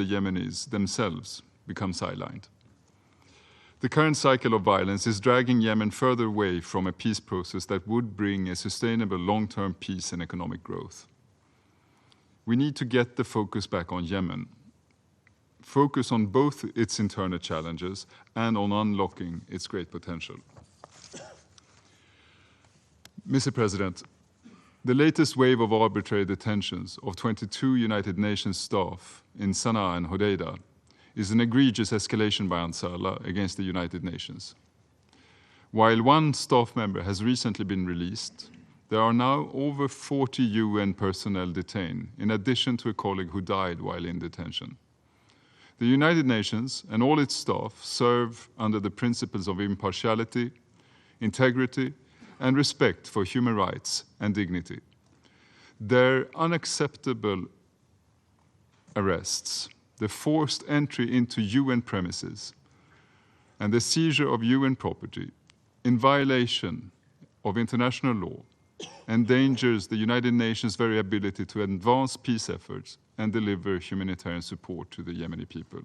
the Yemenis themselves become sidelined. The current cycle of violence is dragging Yemen further away from a peace process that would bring a sustainable long-term peace and economic growth. We need to get the focus back on Yemen, focus on both its internal challenges and on unlocking its great potential. Mr. President, the latest wave of arbitrary detentions of 22 United Nations staff in Sana'a and Hodeidah is an egregious escalation by Ansar Allah against the United Nations. While one staff member has recently been released, there are now over 40 UN personnel detained, in addition to a colleague who died while in detention. The United Nations and all its staff serve under the principles of impartiality, integrity, and respect for human rights and dignity. Their unacceptable arrests, the forced entry into UN premises, and the seizure of UN property in violation of international law endangers the United Nations' very ability to advance peace efforts and deliver humanitarian support to the Yemeni people.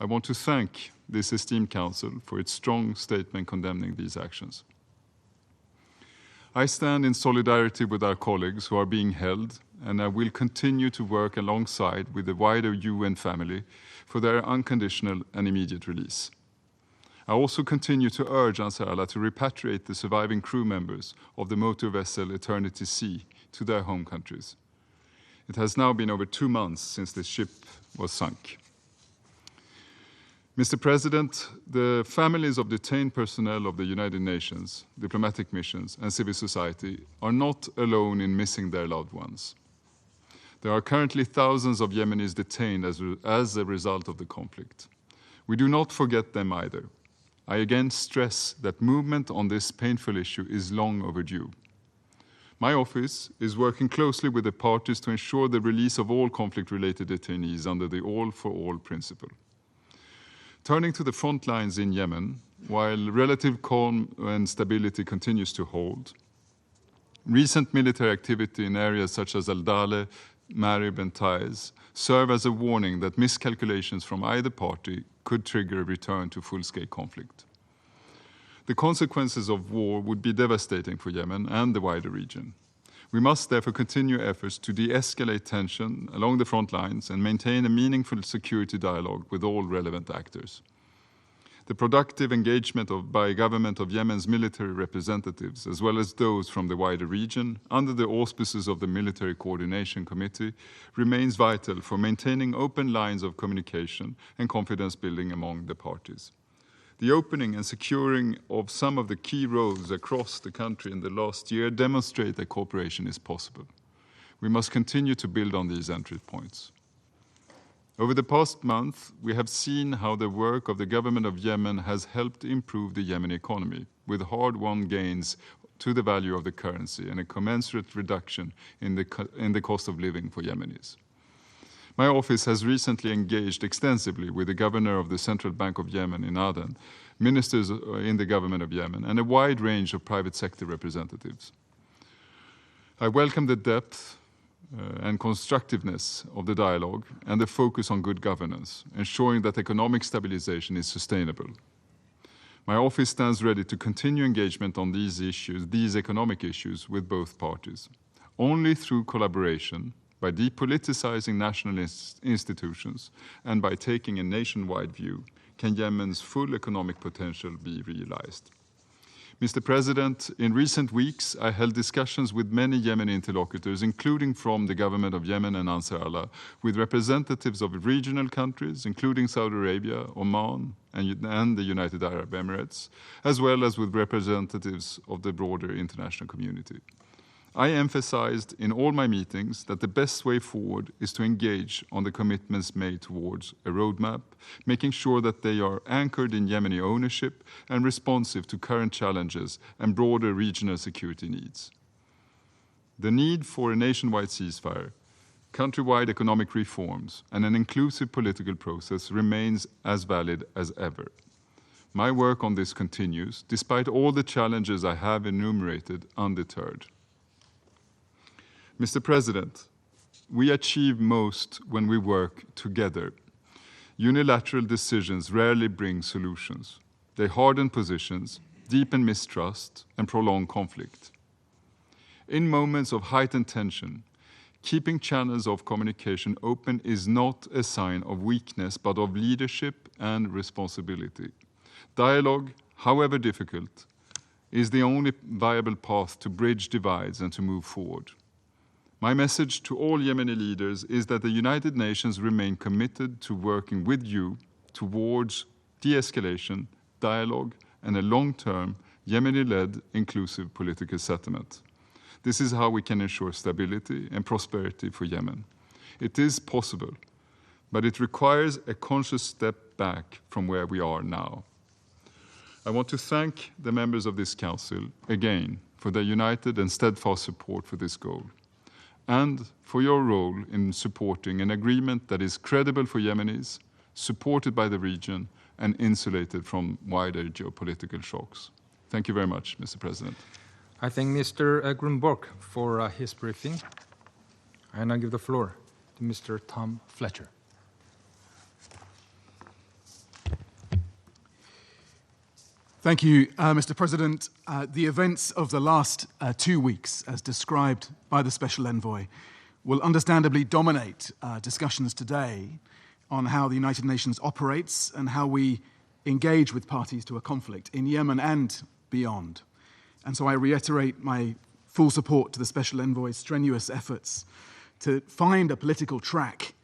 I want to thank this esteemed Council for its strong statement condemning these actions. I stand in solidarity with our colleagues who are being held, and I will continue to work alongside with the wider UN family for their unconditional and immediate release. I also continue to urge Ansar Allah to repatriate the surviving crew members of the motor vessel Eternity Sea to their home countries. It has now been over 2 months since the ship was sunk. Mr. President, the families of detained personnel of the United Nations, diplomatic missions, and civil society are not alone in missing their loved ones. There are currently thousands of Yemenis detained as a result of the conflict. We do not forget them either. I again stress that movement on this painful issue is long overdue. My office is working closely with the parties to ensure the release of all conflict-related detainees under the all-for-all principle. Turning to the front lines in Yemen, while relative calm and stability continues to hold, recent military activity in areas such as Al-Dale, Marib, and Taiz serve as a warning that miscalculations from either party could trigger a return to full-scale conflict. The consequences of war would be devastating for Yemen and the wider region. We must therefore continue efforts to de-escalate tension along the front lines and maintain a meaningful security dialogue with all relevant actors. The productive engagement by government of Yemen's military representatives, as well as those from the wider region, under the auspices of the Military Coordination Committee, remains vital for maintaining open lines of communication and confidence building among the parties. The opening and securing of some of the key roads across the country in the last year demonstrate that cooperation is possible. We must continue to build on these entry points. Over the past month, we have seen how the work of the government of Yemen has helped improve the Yemeni economy, with hard-won gains to the value of the currency and a commensurate reduction in the cost of living for Yemenis. My office has recently engaged extensively with the governor of the Central Bank of Yemen in Aden, ministers in the government of Yemen, and a wide range of private sector representatives. I welcome the depth and constructiveness of the dialogue and the focus on good governance, ensuring that economic stabilization is sustainable. My office stands ready to continue engagement on these issues, these economic issues, with both parties. Only through collaboration, by depoliticizing national institutions, and by taking a nationwide view, can Yemen's full economic potential be realized. Mr. President, in recent weeks, I held discussions with many Yemeni interlocutors, including from the government of Yemen and Ansar Allah, with representatives of regional countries, including Saudi Arabia, Oman, and the United Arab Emirates, as well as with representatives of the broader international community. I emphasized in all my meetings that the best way forward is to engage on the commitments made towards a roadmap, making sure that they are anchored in Yemeni ownership and responsive to current challenges and broader regional security needs. The need for a nationwide ceasefire, countrywide economic reforms, and an inclusive political process remains as valid as ever. My work on this continues, despite all the challenges I have enumerated, undeterred. Mr. President, we achieve most when we work together. Unilateral decisions rarely bring solutions. They harden positions, deepen mistrust, and prolong conflict. In moments of heightened tension, keeping channels of communication open is not a sign of weakness, but of leadership and responsibility. Dialogue, however difficult, is the only viable path to bridge divides and to move forward. My message to all Yemeni leaders is that the United Nations remain committed to working with you towards de-escalation, dialogue, and a long-term Yemeni-led inclusive political settlement. This is how we can ensure stability and prosperity for Yemen. It is possible, but it requires a conscious step back from where we are now. I want to thank the members of this Council again for their united and steadfast support for this goal, and for your role in supporting an agreement that is credible for Yemenis, supported by the region, and insulated from wider geopolitical shocks. Thank you very much, Mr. President. I thank Mr. Grunborg for his briefing, and I give the floor to Mr. Tom Fletcher. Thank you, Mr. President. The events of the last 2 weeks, as described by the Special Envoy, will understandably dominate discussions today on how the United Nations operates and how we engage with parties to a conflict in Yemen and beyond. And so I reiterate my full support to the Special Envoy's strenuous efforts to find a political track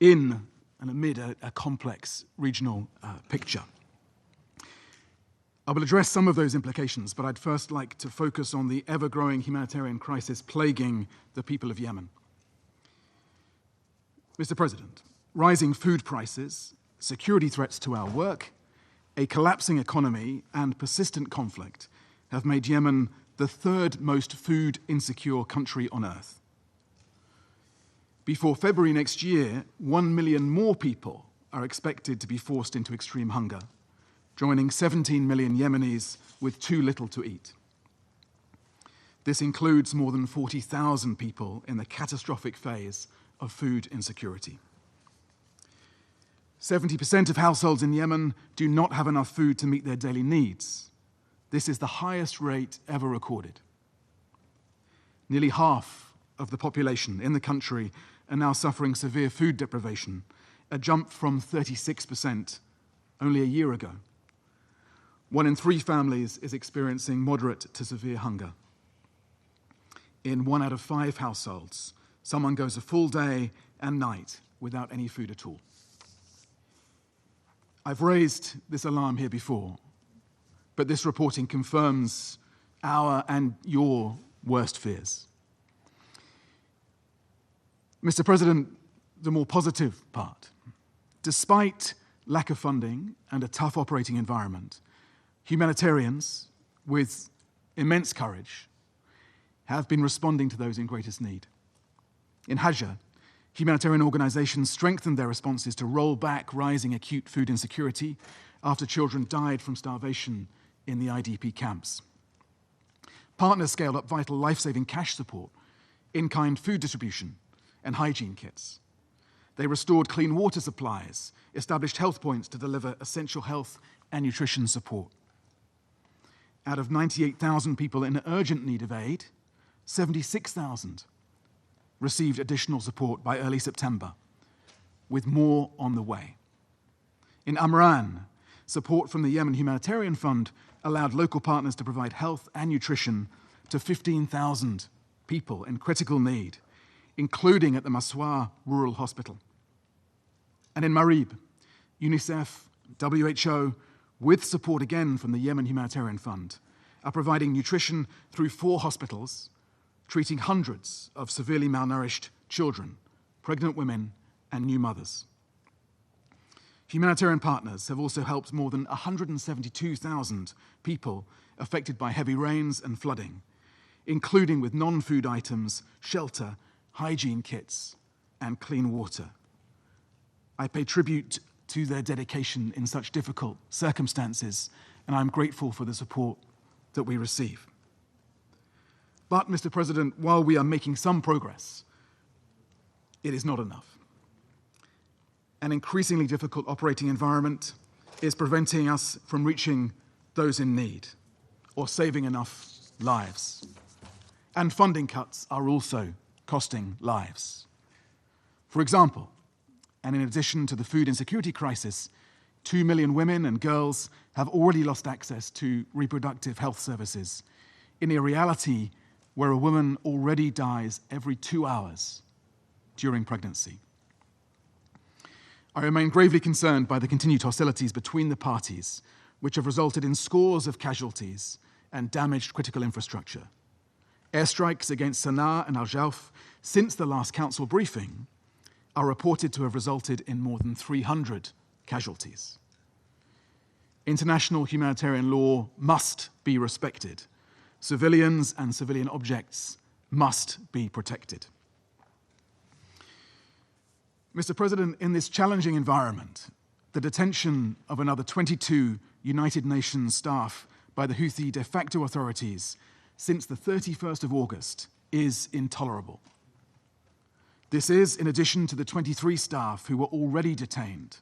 in and amid a complex regional picture. I will address some of those implications, but I'd first like to focus on the ever-growing humanitarian crisis plaguing the people of Yemen. Mr. President, rising food prices, security threats to our work, a collapsing economy, and persistent conflict have made Yemen the third most food insecure country on earth. Before February next year, 1 million more people are expected to be forced into extreme hunger, joining 17 million Yemenis with too little to eat. This includes more than 40,000 people in the catastrophic phase of food insecurity. 70% of households in Yemen do not have enough food to meet their daily needs. This is the highest rate ever recorded. Nearly half of the population in the country are now suffering severe food deprivation, a jump from 36% only a year ago. 1 in 3 families is experiencing moderate to severe hunger. In 1 out of 5 households, someone goes a full day and night without any food at all. I've raised this alarm here before, but this reporting confirms our and your worst fears. Mr. President, the more positive part. Despite lack of funding and a tough operating environment, humanitarians, with immense courage, have been responding to those in greatest need. In Hajj, humanitarian organizations strengthened their responses to roll back rising acute food insecurity after children died from starvation in the IDP camps. Partners scaled up vital life-saving cash support, in-kind food distribution, and hygiene kits. They restored clean water supplies, established health points to deliver essential health and nutrition support. Out of 98,000 people in urgent need of aid, 76,000 received additional support by early September, with more on the way. In Amran, support from the Yemen Humanitarian Fund allowed local partners to provide health and nutrition to 15,000 people in critical need, including at the Maswa Rural Hospital. And in Marib, UNICEF, WHO, with support again from the Yemen Humanitarian Fund, are providing nutrition through 4 hospitals, treating hundreds of severely malnourished children, pregnant women, and new mothers. Humanitarian partners have also helped more than 172,000 people affected by heavy rains and flooding, including with non-food items, shelter, hygiene kits, and clean water. I pay tribute to their dedication in such difficult circumstances, and I'm grateful for the support that we receive. But, Mr. President, while we are making some progress, it is not enough. an increasingly difficult operating environment is preventing us from reaching those in need or saving enough lives. And funding cuts are also costing lives. For example, and in addition to the food insecurity crisis, 2 million women and girls have already lost access to reproductive health services in a reality where a woman already dies every 2 hours during pregnancy. I remain gravely concerned by the continued hostilities between the parties, which have resulted in scores of casualties and damaged critical infrastructure. Airstrikes against Sana'a and Al-Jawf since the last council briefing are reported to have resulted in more than 300 casualties. International humanitarian law must be respected. Civilians and civilian objects must be protected. Mr. President, in this challenging environment, the detention of another 22 United Nations staff by the Houthi de facto authorities since the 31st of August is intolerable. This is in addition to the 23 staff who were already detained,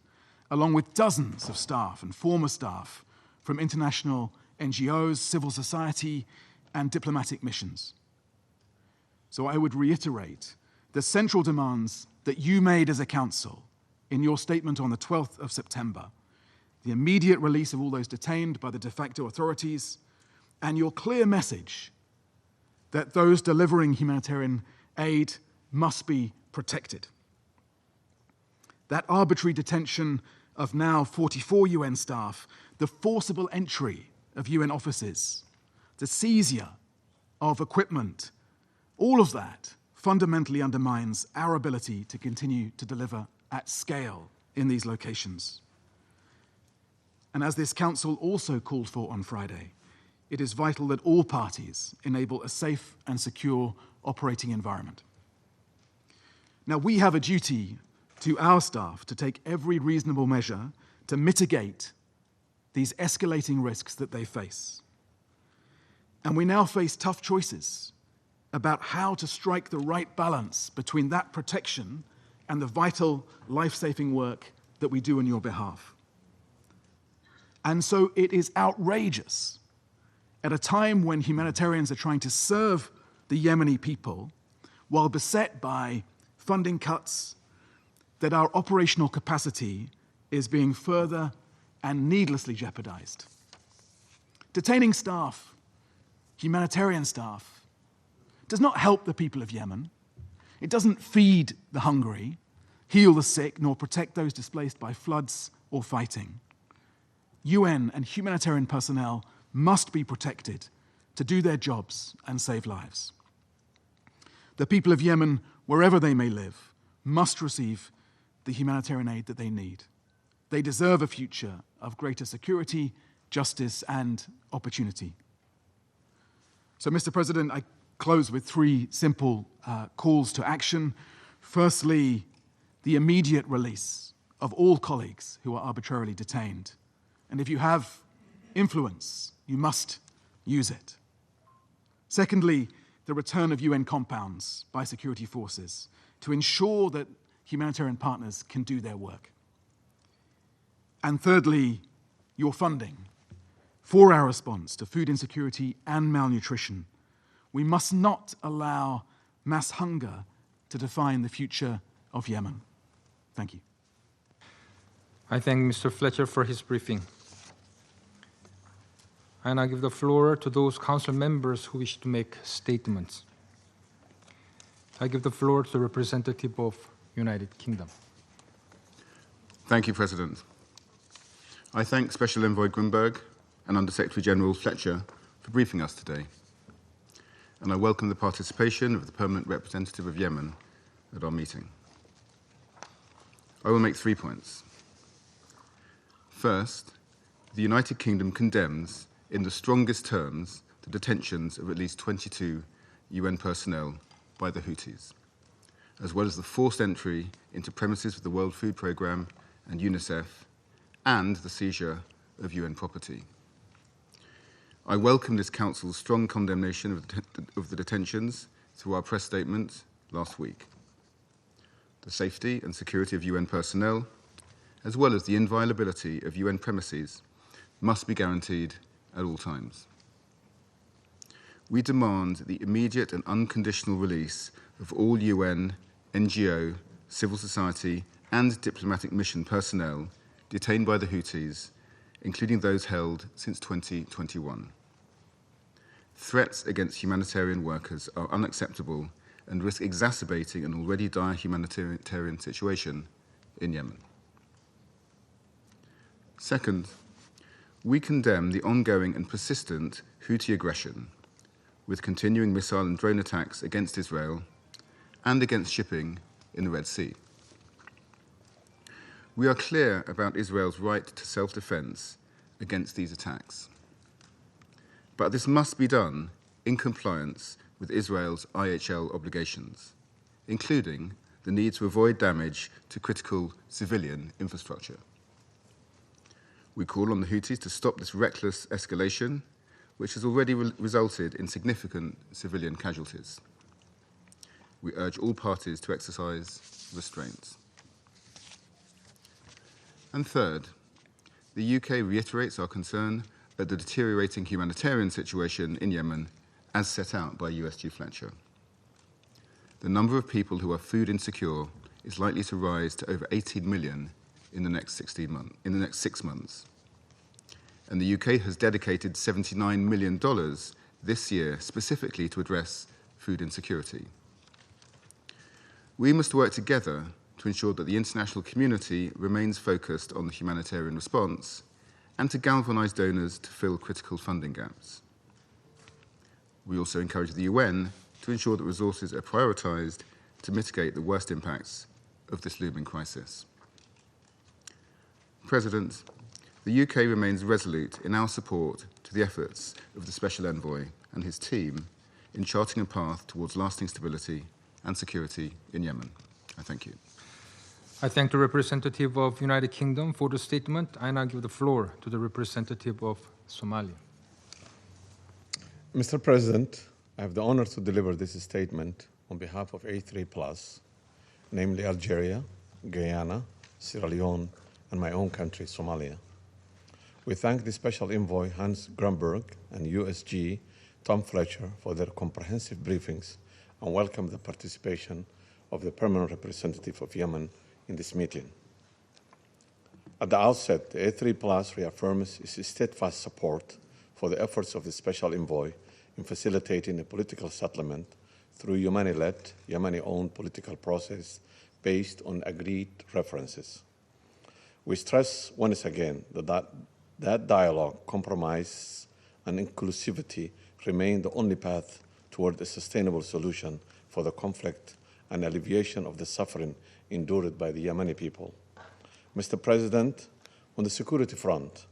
along with dozens of staff and former staff from international NGOs, civil society, and diplomatic missions. So I would reiterate the central demands that you made as a council in your statement on the 12th of September, the immediate release of all those detained by the de facto authorities, and your clear message that those delivering humanitarian aid must be protected. That arbitrary detention of now 44 UN staff, the forcible entry of UN offices, the seizure of equipment, all of that fundamentally undermines our ability to continue to deliver at scale in these locations. And as this council also called for on Friday, it is vital that all parties enable a safe and secure operating environment. Now, we have a duty to our staff to take every reasonable measure to mitigate these escalating risks that they face. And we now face tough choices about how to strike the right balance between that protection and the vital life-saving work that we do on your behalf. And so it is outrageous at a time when humanitarians are trying to serve the Yemeni people while beset by funding cuts, that our operational capacity is being further and needlessly jeopardized. Detaining staff, humanitarian staff, does not help the people of Yemen. It doesn't feed the hungry, heal the sick, nor protect those displaced by floods or fighting. UN and humanitarian personnel must be protected to do their jobs and save lives. The people of Yemen, wherever they may live, must receive the humanitarian aid that they need. They deserve a future of greater security, justice, and opportunity. So, Mr. President, I close with three simple calls to action. Firstly, the immediate release of all colleagues who are arbitrarily detained. And if you have influence, you must use it. Secondly, the return of UN compounds by security forces to ensure that humanitarian partners can do their work. And thirdly, your funding for our response to food insecurity and malnutrition. We must not allow mass hunger to define the future of Yemen. Thank you. I thank Mr. Fletcher for his briefing. And I give the floor to those council members who wish to make statements. I give the floor to the representative of United Kingdom. Thank you, President. I thank Special Envoy Grunberg and Under-Secretary General Fletcher for briefing us today. And I welcome the participation of the Permanent Representative of Yemen at our meeting. I will make 3 points. First, the United Kingdom condemns in the strongest terms the detentions of at least 22 UN personnel by the Houthis, as well as the forced entry into premises of the World Food Programme and UNICEF, and the seizure of UN property. I welcome this Council's strong condemnation of the detentions through our press statement last week. The safety and security of UN personnel, as well as the inviolability of UN premises, must be guaranteed at all times. We demand the immediate and unconditional release of all UN, NGO, civil society, and diplomatic mission personnel detained by the Houthis, including those held since 2021. Threats against humanitarian workers are unacceptable and risk exacerbating an already dire humanitarian situation in Yemen. Second, we condemn the ongoing and persistent Houthi aggression, with continuing missile and drone attacks against Israel and against shipping in the Red Sea. We are clear about Israel's right to self-defense against these attacks. But this must be done in compliance with Israel's IHL obligations, including the need to avoid damage to critical civilian infrastructure. We call on the Houthis to stop this reckless escalation, which has already resulted in significant civilian casualties. We urge all parties to exercise restraint. And third, the UK reiterates our concern at the deteriorating humanitarian situation in Yemen as set out by USG Fletcher. The number of people who are food insecure is likely to rise to over 18 million in the next 6 months. And the UK has dedicated $79 million this year specifically to address food insecurity. We must work together to ensure that the international community remains focused on the humanitarian response and to galvanise donors to fill critical funding gaps. We also encourage the UN to ensure that resources are prioritised to mitigate the worst impacts of this looming crisis. President, the UK remains resolute in our support to the efforts of the Special Envoy and his team in charting a path towards lasting stability and security in Yemen. I thank you. I thank the representative of United Kingdom for the statement. I now give the floor to the representative of Somalia. Mr. President, I have the honor to deliver this statement on behalf of A3+, namely Algeria, Guyana, Sierra Leone, and my own country, Somalia. We thank the Special Envoy Hans Grunberg and USG Tom Fletcher for their comprehensive briefings and welcome the participation of the Permanent Representative of Yemen in this meeting. At the outset, the A3+ reaffirms its steadfast support for the efforts of the Special Envoy in facilitating a political settlement through Yemeni-led, Yemeni-owned political process based on agreed references. We stress once again that dialogue, compromise, and inclusivity remain the only path toward a sustainable solution for the conflict and alleviation of the suffering endured by the Yemeni people. Mr. President, on the security front,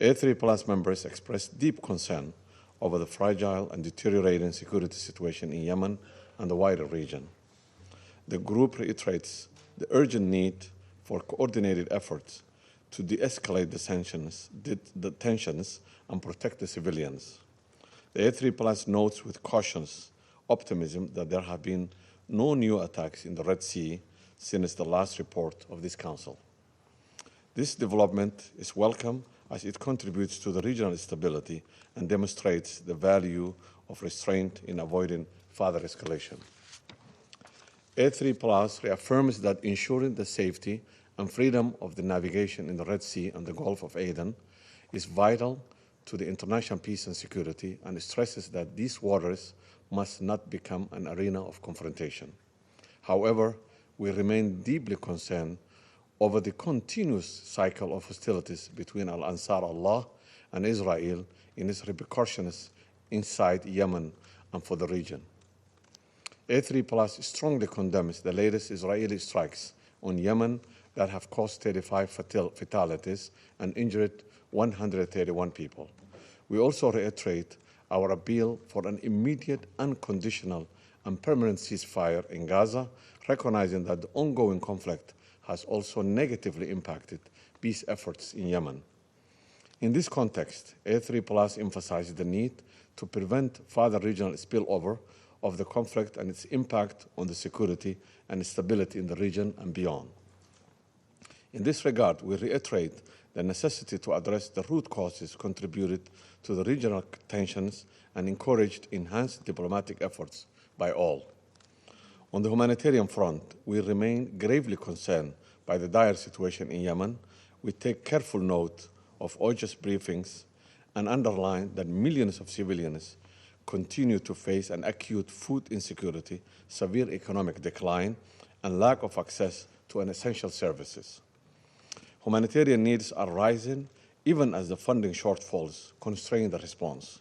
A3+ members expressed deep concern over the fragile and deteriorating security situation in Yemen and the wider region. The group reiterates the urgent need for coordinated efforts to de-escalate the tensions and protect the civilians. The A3+ notes with cautious optimism that there have been no new attacks in the Red Sea since the last report of this Council. This development is welcome as it contributes to the regional stability and demonstrates the value of restraint in avoiding further escalation. A3+ reaffirms that ensuring the safety and freedom of the navigation in the Red Sea and the Gulf of Aden is vital to the international peace and security, and stresses that these waters must not become an arena of confrontation. However, we remain deeply concerned over the continuous cycle of hostilities between Al-Ansar Allah and Israel in its repercussions inside Yemen and for the region. A3+ strongly condemns the latest Israeli strikes on Yemen that have caused 35 fatalities and injured 131 people. We also reiterate our appeal for an immediate, unconditional, and permanent ceasefire in Gaza, recognizing that the ongoing conflict has also negatively impacted peace efforts in Yemen. In this context, A3+ emphasizes the need to prevent further regional spillover of the conflict and its impact on the security and stability in the region and beyond. In this regard, we reiterate the necessity to address the root causes contributed to the regional tensions and encouraged enhanced diplomatic efforts by all. On the humanitarian front, we remain gravely concerned by the dire situation in Yemen. We take careful note of OCHA's briefings and underline that millions of civilians continue to face an acute food insecurity, severe economic decline, and lack of access to essential services. Humanitarian needs are rising even as the funding shortfalls constrain the response.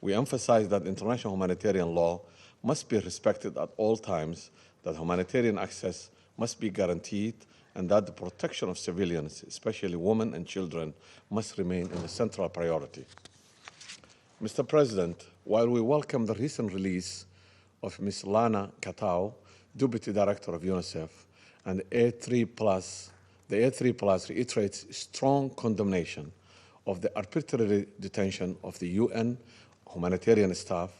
We emphasize that international humanitarian law must be respected at all times, that humanitarian access must be guaranteed, and that the protection of civilians, especially women and children, must remain in the central priority. Mr. President, while we welcome the recent release of Ms. Lana Katao, Deputy Director of UNICEF, and the A3+ reiterates strong condemnation of the arbitrary detention of the UN, humanitarian staff,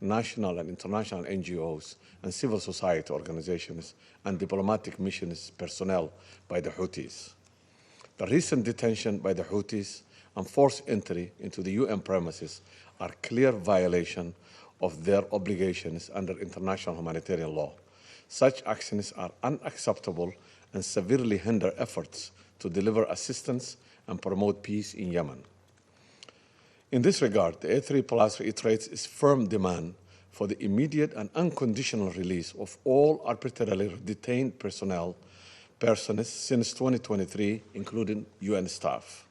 national and international NGOs, and civil society organizations, and diplomatic missions personnel by the Houthis. The recent detention by the Houthis and forced entry into the UN premises are clear violation of their obligations under international humanitarian law. Such actions are unacceptable and severely hinder efforts to deliver assistance and promote peace in Yemen. In this regard, the A3+ reiterates its firm demand for the immediate and unconditional release of all arbitrarily detained persons since 2023, including UN staff.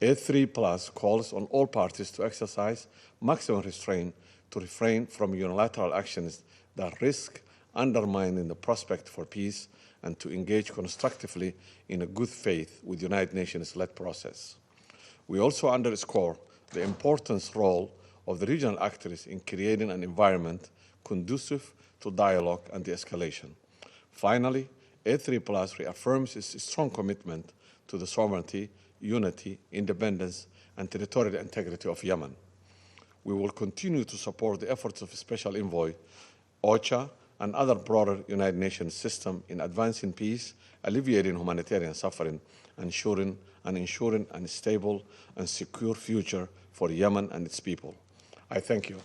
A3+ calls on all parties to exercise maximum restraint to refrain from unilateral actions that risk undermining the prospect for peace and to engage constructively in a good faith with the United Nations-led process. We also underscore the important role of the regional actors in creating an environment conducive to dialogue and de-escalation. Finally, A3+ reaffirms its strong commitment to the sovereignty, unity, independence, and territorial integrity of Yemen. We will continue to support the efforts of Special Envoy, OCHA, and other broader United Nations system in advancing peace, alleviating humanitarian suffering, and ensuring a stable and secure future for Yemen and its people. I thank you.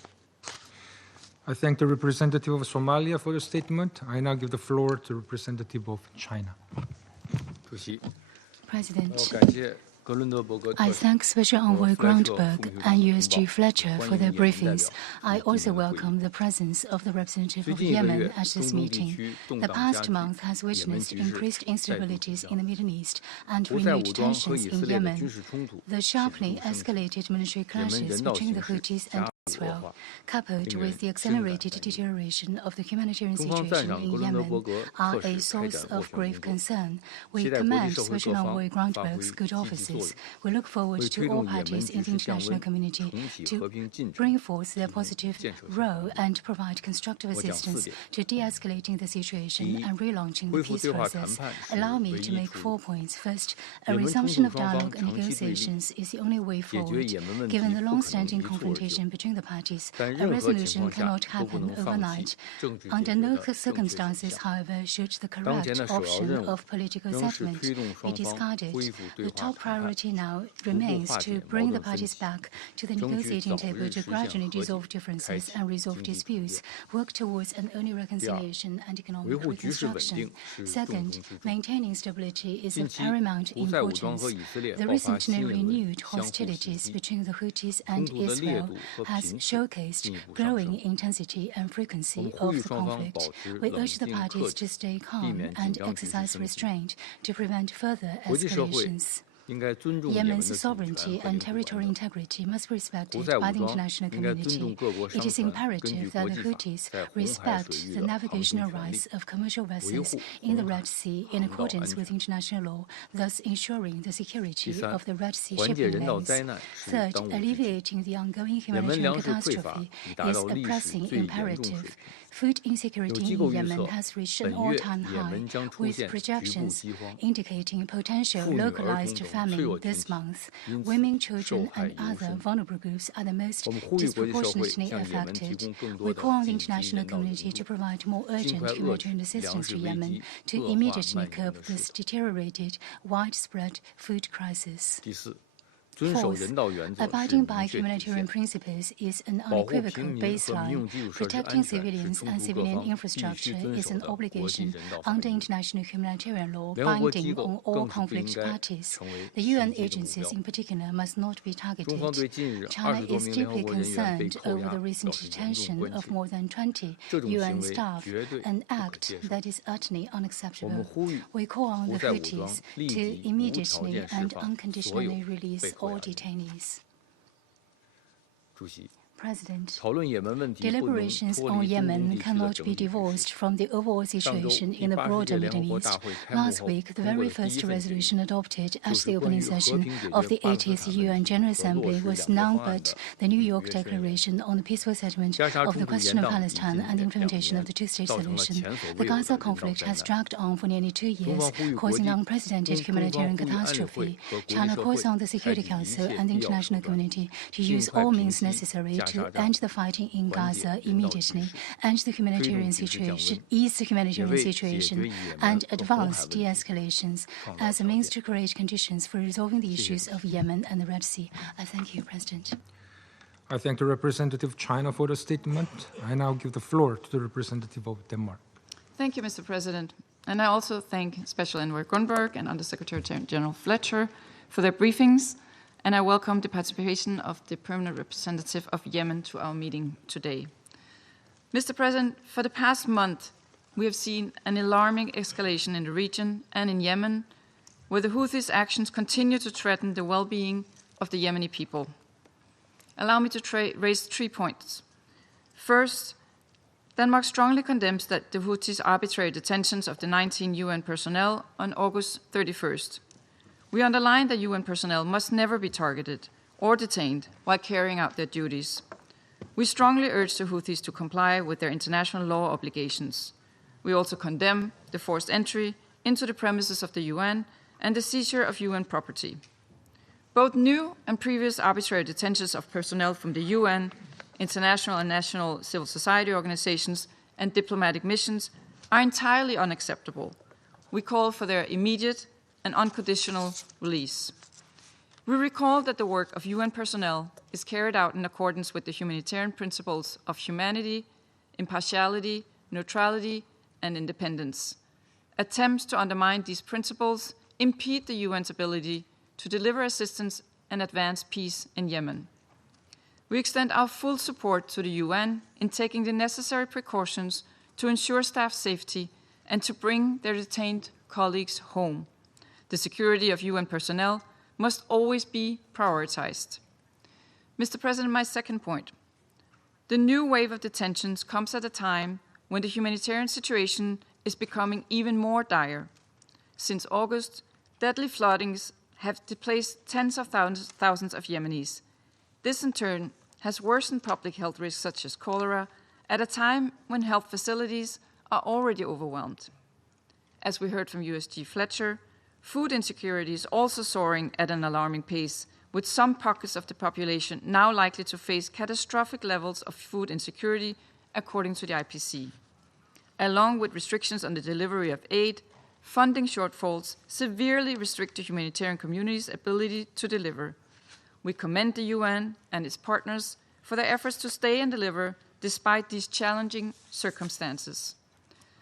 I thank the representative of Somalia for your statement. I now give the floor to the representative of China. President, I thank Special Envoy Grundberg and USG Fletcher for their briefings. I also welcome the presence of the representative of Yemen at this meeting. The past month has witnessed increased instabilities in the Middle East and renewed tensions in Yemen. The sharply escalated military clashes between the Houthis and Israel, coupled with the accelerated deterioration of the humanitarian situation in Yemen, are a source of grave concern. We commend Special Envoy Grundberg's good offices. We look forward to all parties in the international community to bring forth their positive role and provide constructive assistance to de-escalating the situation and relaunching the peace process. Allow me to make 4 points. First, a resumption of dialogue and negotiations is the only way forward. Given the long-standing confrontation between the parties, a resolution cannot happen overnight. Under no circumstances, however, should the correct option of political settlement be discarded. The top priority now remains to bring the parties back to the negotiating table to gradually dissolve differences and resolve disputes, work towards an early reconciliation and economic reconstruction. Second, maintaining stability is of paramount importance. The recently renewed hostilities between the Houthis and Israel has showcased growing intensity and frequency of the conflict. We urge the parties to stay calm and exercise restraint to prevent further escalations. Yemen's sovereignty and territorial integrity must be respected by the international community. It is imperative that the Houthis respect the navigational rights of commercial vessels in the Red Sea in accordance with international law, thus ensuring the security of the Red Sea shipping lanes. Third, alleviating the ongoing humanitarian catastrophe is a pressing imperative. Food insecurity in Yemen has reached an all-time high, with projections indicating potential localized famine this month. Women, children, and other vulnerable groups are the most disproportionately affected. We call on the international community to provide more urgent humanitarian assistance to Yemen to immediately curb this deteriorated, widespread food crisis. Fourth, abiding by humanitarian principles is an unequivocal baseline. Protecting civilians and civilian infrastructure is an obligation under international humanitarian law binding on all conflict parties. The UN agencies in particular must not be targeted. China is deeply concerned over the recent detention of more than 20 UN staff, an act that is utterly unacceptable. We call on the Houthis to immediately and unconditionally release all detainees. President, deliberations on Yemen cannot be divorced from the overall situation in the broader Middle East. Last week, the very first resolution adopted at the opening session of the 80th UN General Assembly was none but the New York Declaration on the peaceful settlement of the question of Palestine and the implementation of the two-state solution. The Gaza conflict has dragged on for nearly 2 years, causing an unprecedented humanitarian catastrophe. China calls on the Security Council and the international community to use all means necessary to end the fighting in Gaza immediately, ease the humanitarian situation, and advance de-escalations as a means to create conditions for resolving the issues of Yemen and the Red Sea. I thank you, President. I thank the representative of China for the statement. I now give the floor to the representative of Denmark. Thank you, Mr. President. And I also thank Special Envoy Grunberg and Undersecretary General Fletcher for their briefings. And I welcome the participation of the permanent representative of Yemen to our meeting today. Mr. President, for the past month, we have seen an alarming escalation in the region and in Yemen, where the Houthis' actions continue to threaten the well-being of the Yemeni people. Allow me to raise 3 points. First, Denmark strongly condemns the Houthis' arbitrary detentions of the 19 UN personnel on August 31st. We underline that UN personnel must never be targeted or detained while carrying out their duties. We strongly urge the Houthis to comply with their international law obligations. We also condemn the forced entry into the premises of the UN and the seizure of UN property. Both new and previous arbitrary detentions of personnel from the UN, international and national civil society organizations, and diplomatic missions are entirely unacceptable. We call for their immediate and unconditional release. We recall that the work of UN personnel is carried out in accordance with the humanitarian principles of humanity, impartiality, neutrality, and independence. Attempts to undermine these principles impede the UN's ability to deliver assistance and advance peace in Yemen. We extend our full support to the UN in taking the necessary precautions to ensure staff safety and to bring their detained colleagues home. The security of UN personnel must always be prioritized. Mr. President, my second point. The new wave of detentions comes at a time when the humanitarian situation is becoming even more dire. Since August, deadly floodings have displaced tens of thousands of Yemenis. This, in turn, has worsened public health risks such as cholera at a time when health facilities are already overwhelmed. As we heard from USG Fletcher, food insecurity is also soaring at an alarming pace, with some pockets of the population now likely to face catastrophic levels of food insecurity, according to the IPC. Along with restrictions on the delivery of aid, funding shortfalls severely restrict the humanitarian community's ability to deliver. We commend the UN and its partners for their efforts to stay and deliver despite these challenging circumstances.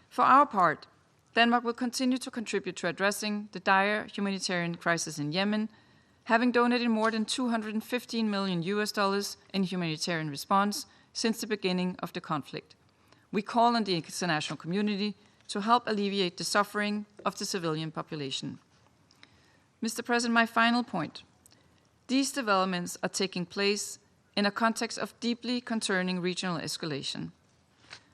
For our part, Denmark will continue to contribute to addressing the dire humanitarian crisis in Yemen, having donated more than $215 million in humanitarian response since the beginning of the conflict. We call on the international community to help alleviate the suffering of the civilian population. Mr. President, my final point. These developments are taking place in a context of deeply concerning regional escalation.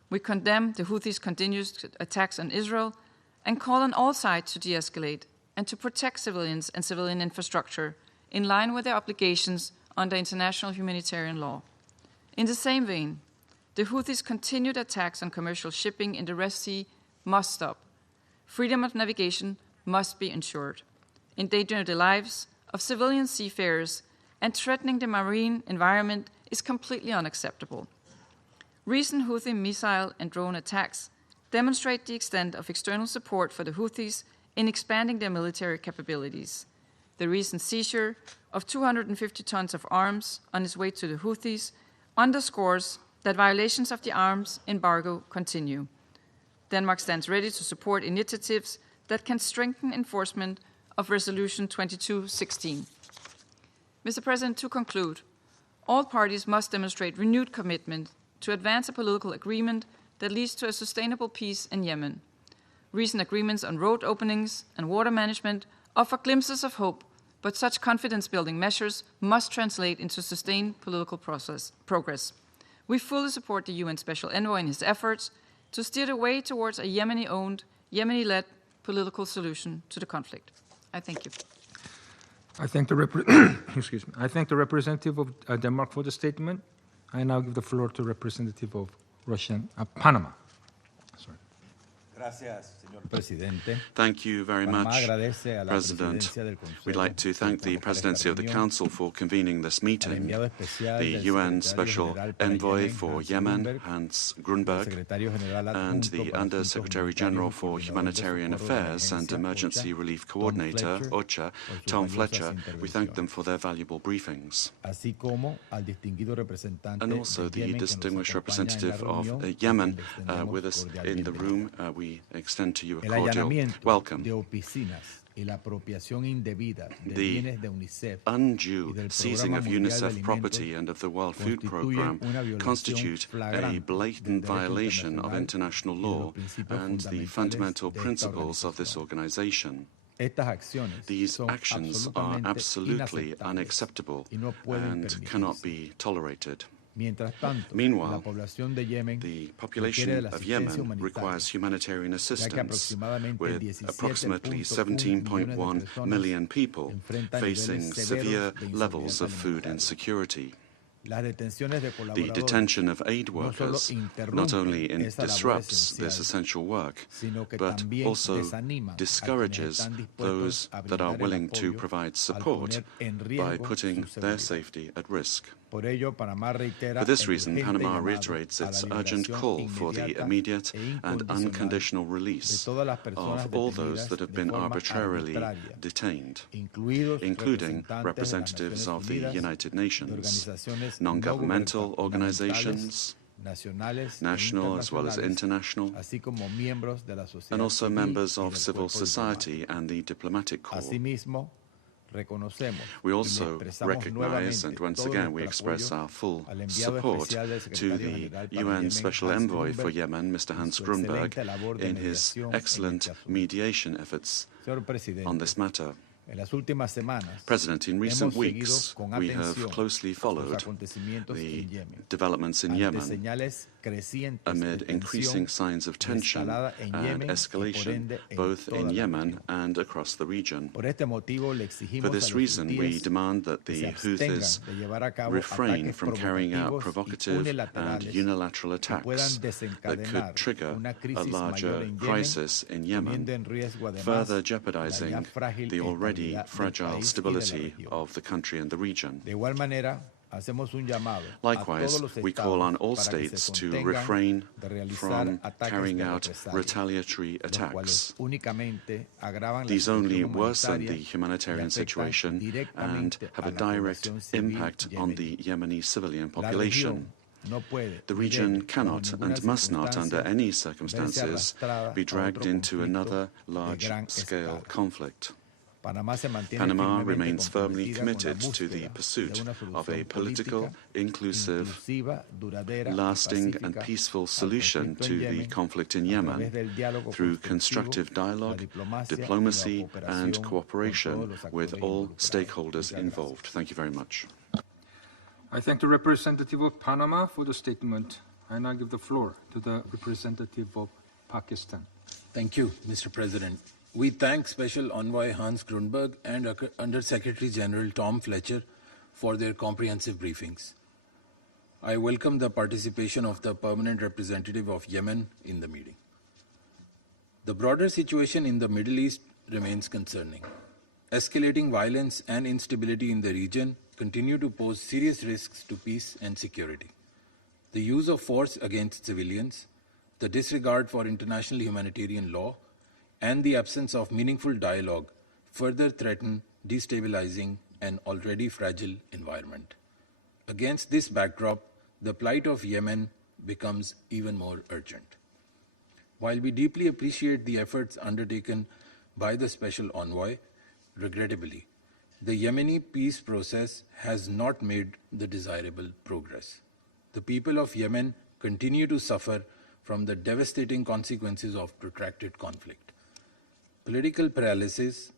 We condemn the Houthis' continuous attacks on Israel and call on all sides to de-escalate and to protect civilians and civilian infrastructure in line with their obligations under international humanitarian law. In the same vein, the Houthis' continued attacks on commercial shipping in the Red Sea must stop. Freedom of navigation must be ensured. Endangering the lives of civilian seafarers and threatening the marine environment is completely unacceptable. Recent Houthi missile and drone attacks demonstrate the extent of external support for the Houthis in expanding their military capabilities. The recent seizure of 250 tons of arms on its way to the Houthis underscores that violations of the arms embargo continue. Denmark stands ready to support initiatives that can strengthen enforcement of Resolution 2216. Mr. President, to conclude, all parties must demonstrate renewed commitment to advance a political agreement that leads to a sustainable peace in Yemen. Recent agreements on road openings and water management offer glimpses of hope, but such confidence-building measures must translate into sustained political progress. We fully support the UN Special Envoy in his efforts to steer the way towards a Yemeni-owned, Yemeni-led political solution to the conflict. I thank you. I thank the representative of Denmark for the statement. I now give the floor to representative of Panama. Sorry. Thank you very much, President. We'd like to thank the Presidency of the Council for convening this meeting, the UN Special Envoy for Yemen, Hans Grunberg, and the Under-Secretary General for Humanitarian Affairs and Emergency Relief Coordinator, OCHA, Tom Fletcher. We thank them for their valuable briefings. And also the distinguished representative of Yemen with us in the room. We extend to you a cordial welcome. The undue seizing of UNICEF property and of the World Food Programme constitute a blatant violation of international law and the fundamental principles of this organization. These actions are absolutely unacceptable and cannot be tolerated. Meanwhile, the population of Yemen requires humanitarian assistance, with approximately 17.1 million people facing severe levels of food insecurity. The detention of aid workers not only disrupts this essential work, but also discourages those that are willing to provide support by putting their safety at risk. For this reason, Panama reiterates its urgent call for the immediate and unconditional release of all those that have been arbitrarily detained, including representatives of the United Nations, non-governmental organizations, national as well as international, and also members of civil society and the diplomatic corps. We also recognize, and once again we express our full support to the UN Special Envoy for Yemen, Mr. Hans Grunberg, in his excellent mediation efforts on this matter. President, in recent weeks, we have closely followed the developments in Yemen amid increasing signs of tension and escalation both in Yemen and across the region. For this reason, we demand that the Houthis refrain from carrying out provocative and unilateral attacks that could trigger a larger crisis in Yemen, further jeopardizing the already fragile stability of the country and the region. Likewise, we call on all states to refrain from carrying out retaliatory attacks. These only worsen the humanitarian situation and have a direct impact on the Yemeni civilian population. The region cannot and must not, under any circumstances, be dragged into another large-scale conflict. Panama remains firmly committed to the pursuit of a political, inclusive, lasting and peaceful solution to the conflict in Yemen through constructive dialogue, diplomacy and cooperation with all stakeholders involved. Thank you very much. I thank the representative of Panama for the statement. I now give the floor to the representative of Pakistan. Thank you, Mr. President. We thank Special Envoy Hans Grunberg and Under-Secretary General Tom Fletcher for their comprehensive briefings. I welcome the participation of the permanent representative of Yemen in the meeting. The broader situation in the Middle East remains concerning. escalating violence and instability in the region continue to pose serious risks to peace and security. The use of force against civilians, the disregard for international humanitarian law, and the absence of meaningful dialogue further threaten destabilizing an already fragile environment. Against this backdrop, the plight of Yemen becomes even more urgent. While we deeply appreciate the efforts undertaken by the Special Envoy, regrettably, the Yemeni peace process has not made the desirable progress. The people of Yemen continue to suffer from the devastating consequences of protracted conflict. Political paralysis,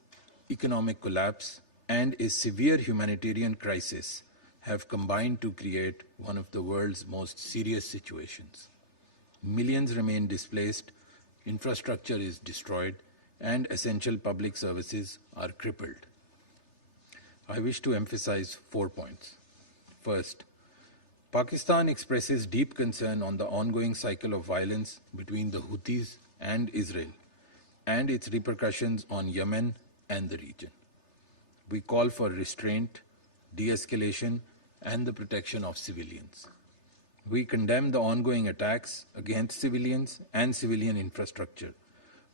economic collapse, and a severe humanitarian crisis have combined to create one of the world's most serious situations. Millions remain displaced, infrastructure is destroyed, and essential public services are crippled. I wish to emphasize 4 points. First, Pakistan expresses deep concern on the ongoing cycle of violence between the Houthis and Israel and its repercussions on Yemen and the region. We call for restraint, de-escalation, and the protection of civilians. We condemn the ongoing attacks against civilians and civilian infrastructure,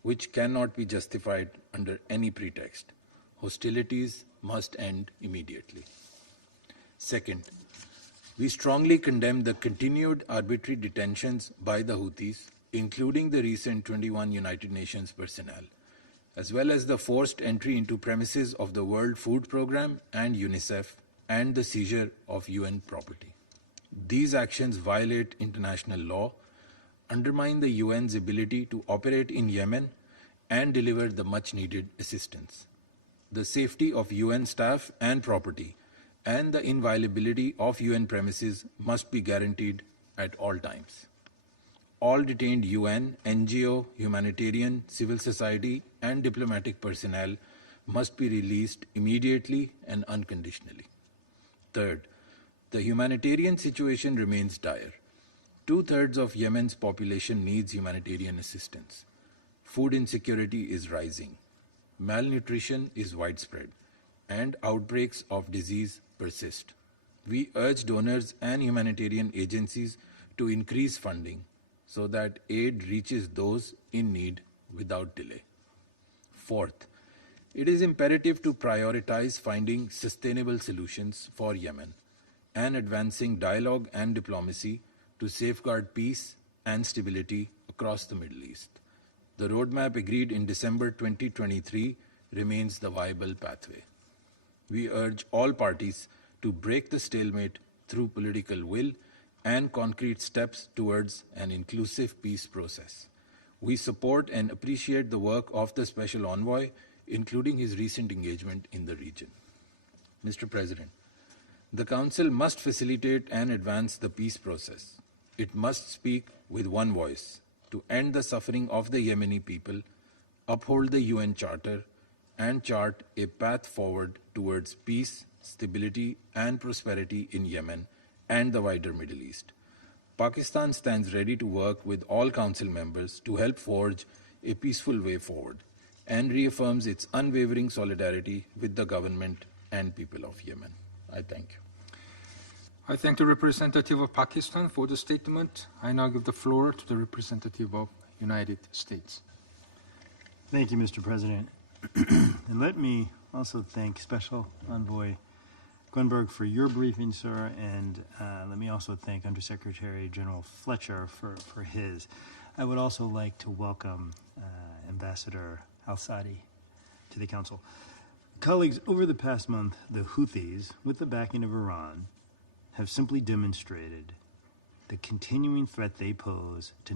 which cannot be justified under any pretext. Hostilities must end immediately. Second, we strongly condemn the continued arbitrary detentions by the Houthis, including the recent 21 United Nations personnel, as well as the forced entry into premises of the World Food Programme and UNICEF, and the seizure of UN property. These actions violate international law, undermine the UN's ability to operate in Yemen, and deliver the much-needed assistance. The safety of UN staff and property, and the inviolability of UN premises must be guaranteed at all times. All detained UN, NGO, humanitarian, civil society, and diplomatic personnel must be released immediately and unconditionally. Third, the humanitarian situation remains dire. 2/3 of Yemen's population needs humanitarian assistance. Food insecurity is rising. Malnutrition is widespread, and outbreaks of disease persist. We urge donors and humanitarian agencies to increase funding so that aid reaches those in need without delay. Fourth, it is imperative to prioritize finding sustainable solutions for Yemen and advancing dialogue and diplomacy to safeguard peace and stability across the Middle East. The roadmap agreed in December 2023 remains the viable pathway. We urge all parties to break the stalemate through political will and concrete steps towards an inclusive peace process. We support and appreciate the work of the Special Envoy, including his recent engagement in the region. Mr. President, the Council must facilitate and advance the peace process. It must speak with one voice to end the suffering of the Yemeni people, uphold the UN Charter, and chart a path forward towards peace, stability, and prosperity in Yemen and the wider Middle East. Pakistan stands ready to work with all Council members to help forge a peaceful way forward and reaffirms its unwavering solidarity with the government and people of Yemen. I thank you. I thank the representative of Pakistan for the statement. I now give the floor to the representative of United States. Thank you, Mr. President. And let me also thank Special Envoy Grunberg for your briefing, sir, and let me also thank Undersecretary General Fletcher for his. I would also like to welcome Ambassador Al-Sadi to the Council. Colleagues, over the past month, the Houthis, with the backing of Iran, have simply demonstrated the continuing threat they pose to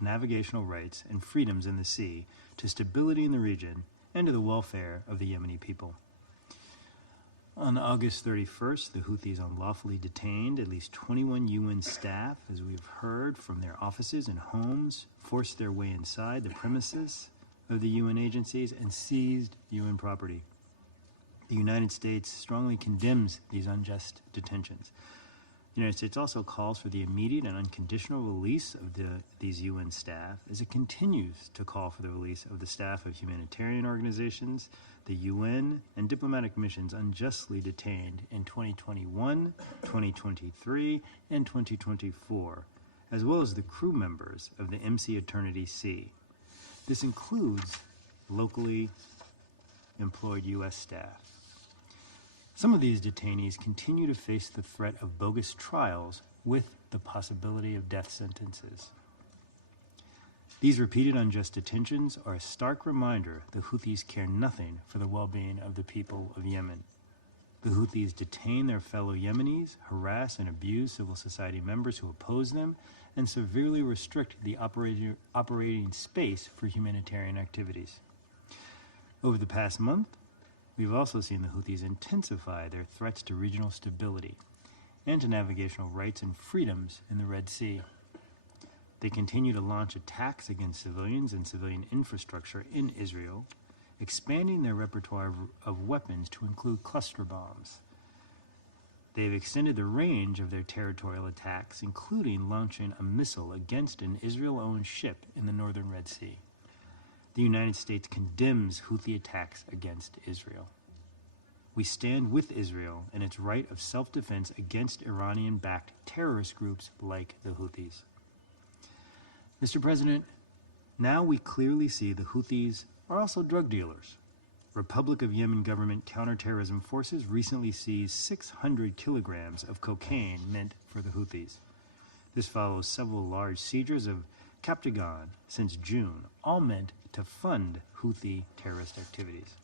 navigational rights and freedoms in the sea, to stability in the region, and to the welfare of the Yemeni people. On August 31st, the Houthis unlawfully detained at least 21 UN staff, as we've heard, from their offices and homes, forced their way inside the premises of the UN agencies, and seized UN property. The United States strongly condemns these unjust detentions. The United States also calls for the immediate and unconditional release of these UN staff, as it continues to call for the release of the staff of humanitarian organizations, the UN, and diplomatic missions unjustly detained in 2021, 2023, and 2024, as well as the crew members of the MC Eternity Sea. This includes locally employed U.S. staff. Some of these detainees continue to face the threat of bogus trials with the possibility of death sentences. These repeated unjust detentions are a stark reminder the Houthis care nothing for the well-being of the people of Yemen. The Houthis detain their fellow Yemenis, harass and abuse civil society members who oppose them, and severely restrict the operating space for humanitarian activities. Over the past month, we've also seen the Houthis intensify their threats to regional stability and to navigational rights and freedoms in the Red Sea. They continue to launch attacks against civilians and civilian infrastructure in Israel, expanding their repertoire of weapons to include cluster bombs. They've extended the range of their territorial attacks, including launching a missile against an Israel-owned ship in the northern Red Sea. The United States condemns Houthi attacks against Israel. We stand with Israel in its right of self-defense against Iranian-backed terrorist groups like the Houthis. Mr. President, now we clearly see the Houthis are also drug dealers. Republic of Yemen government counterterrorism forces recently seized 600 kilograms of cocaine meant for the Houthis. This follows several large seizures of Captagon since June, all meant to fund Houthi terrorist activities.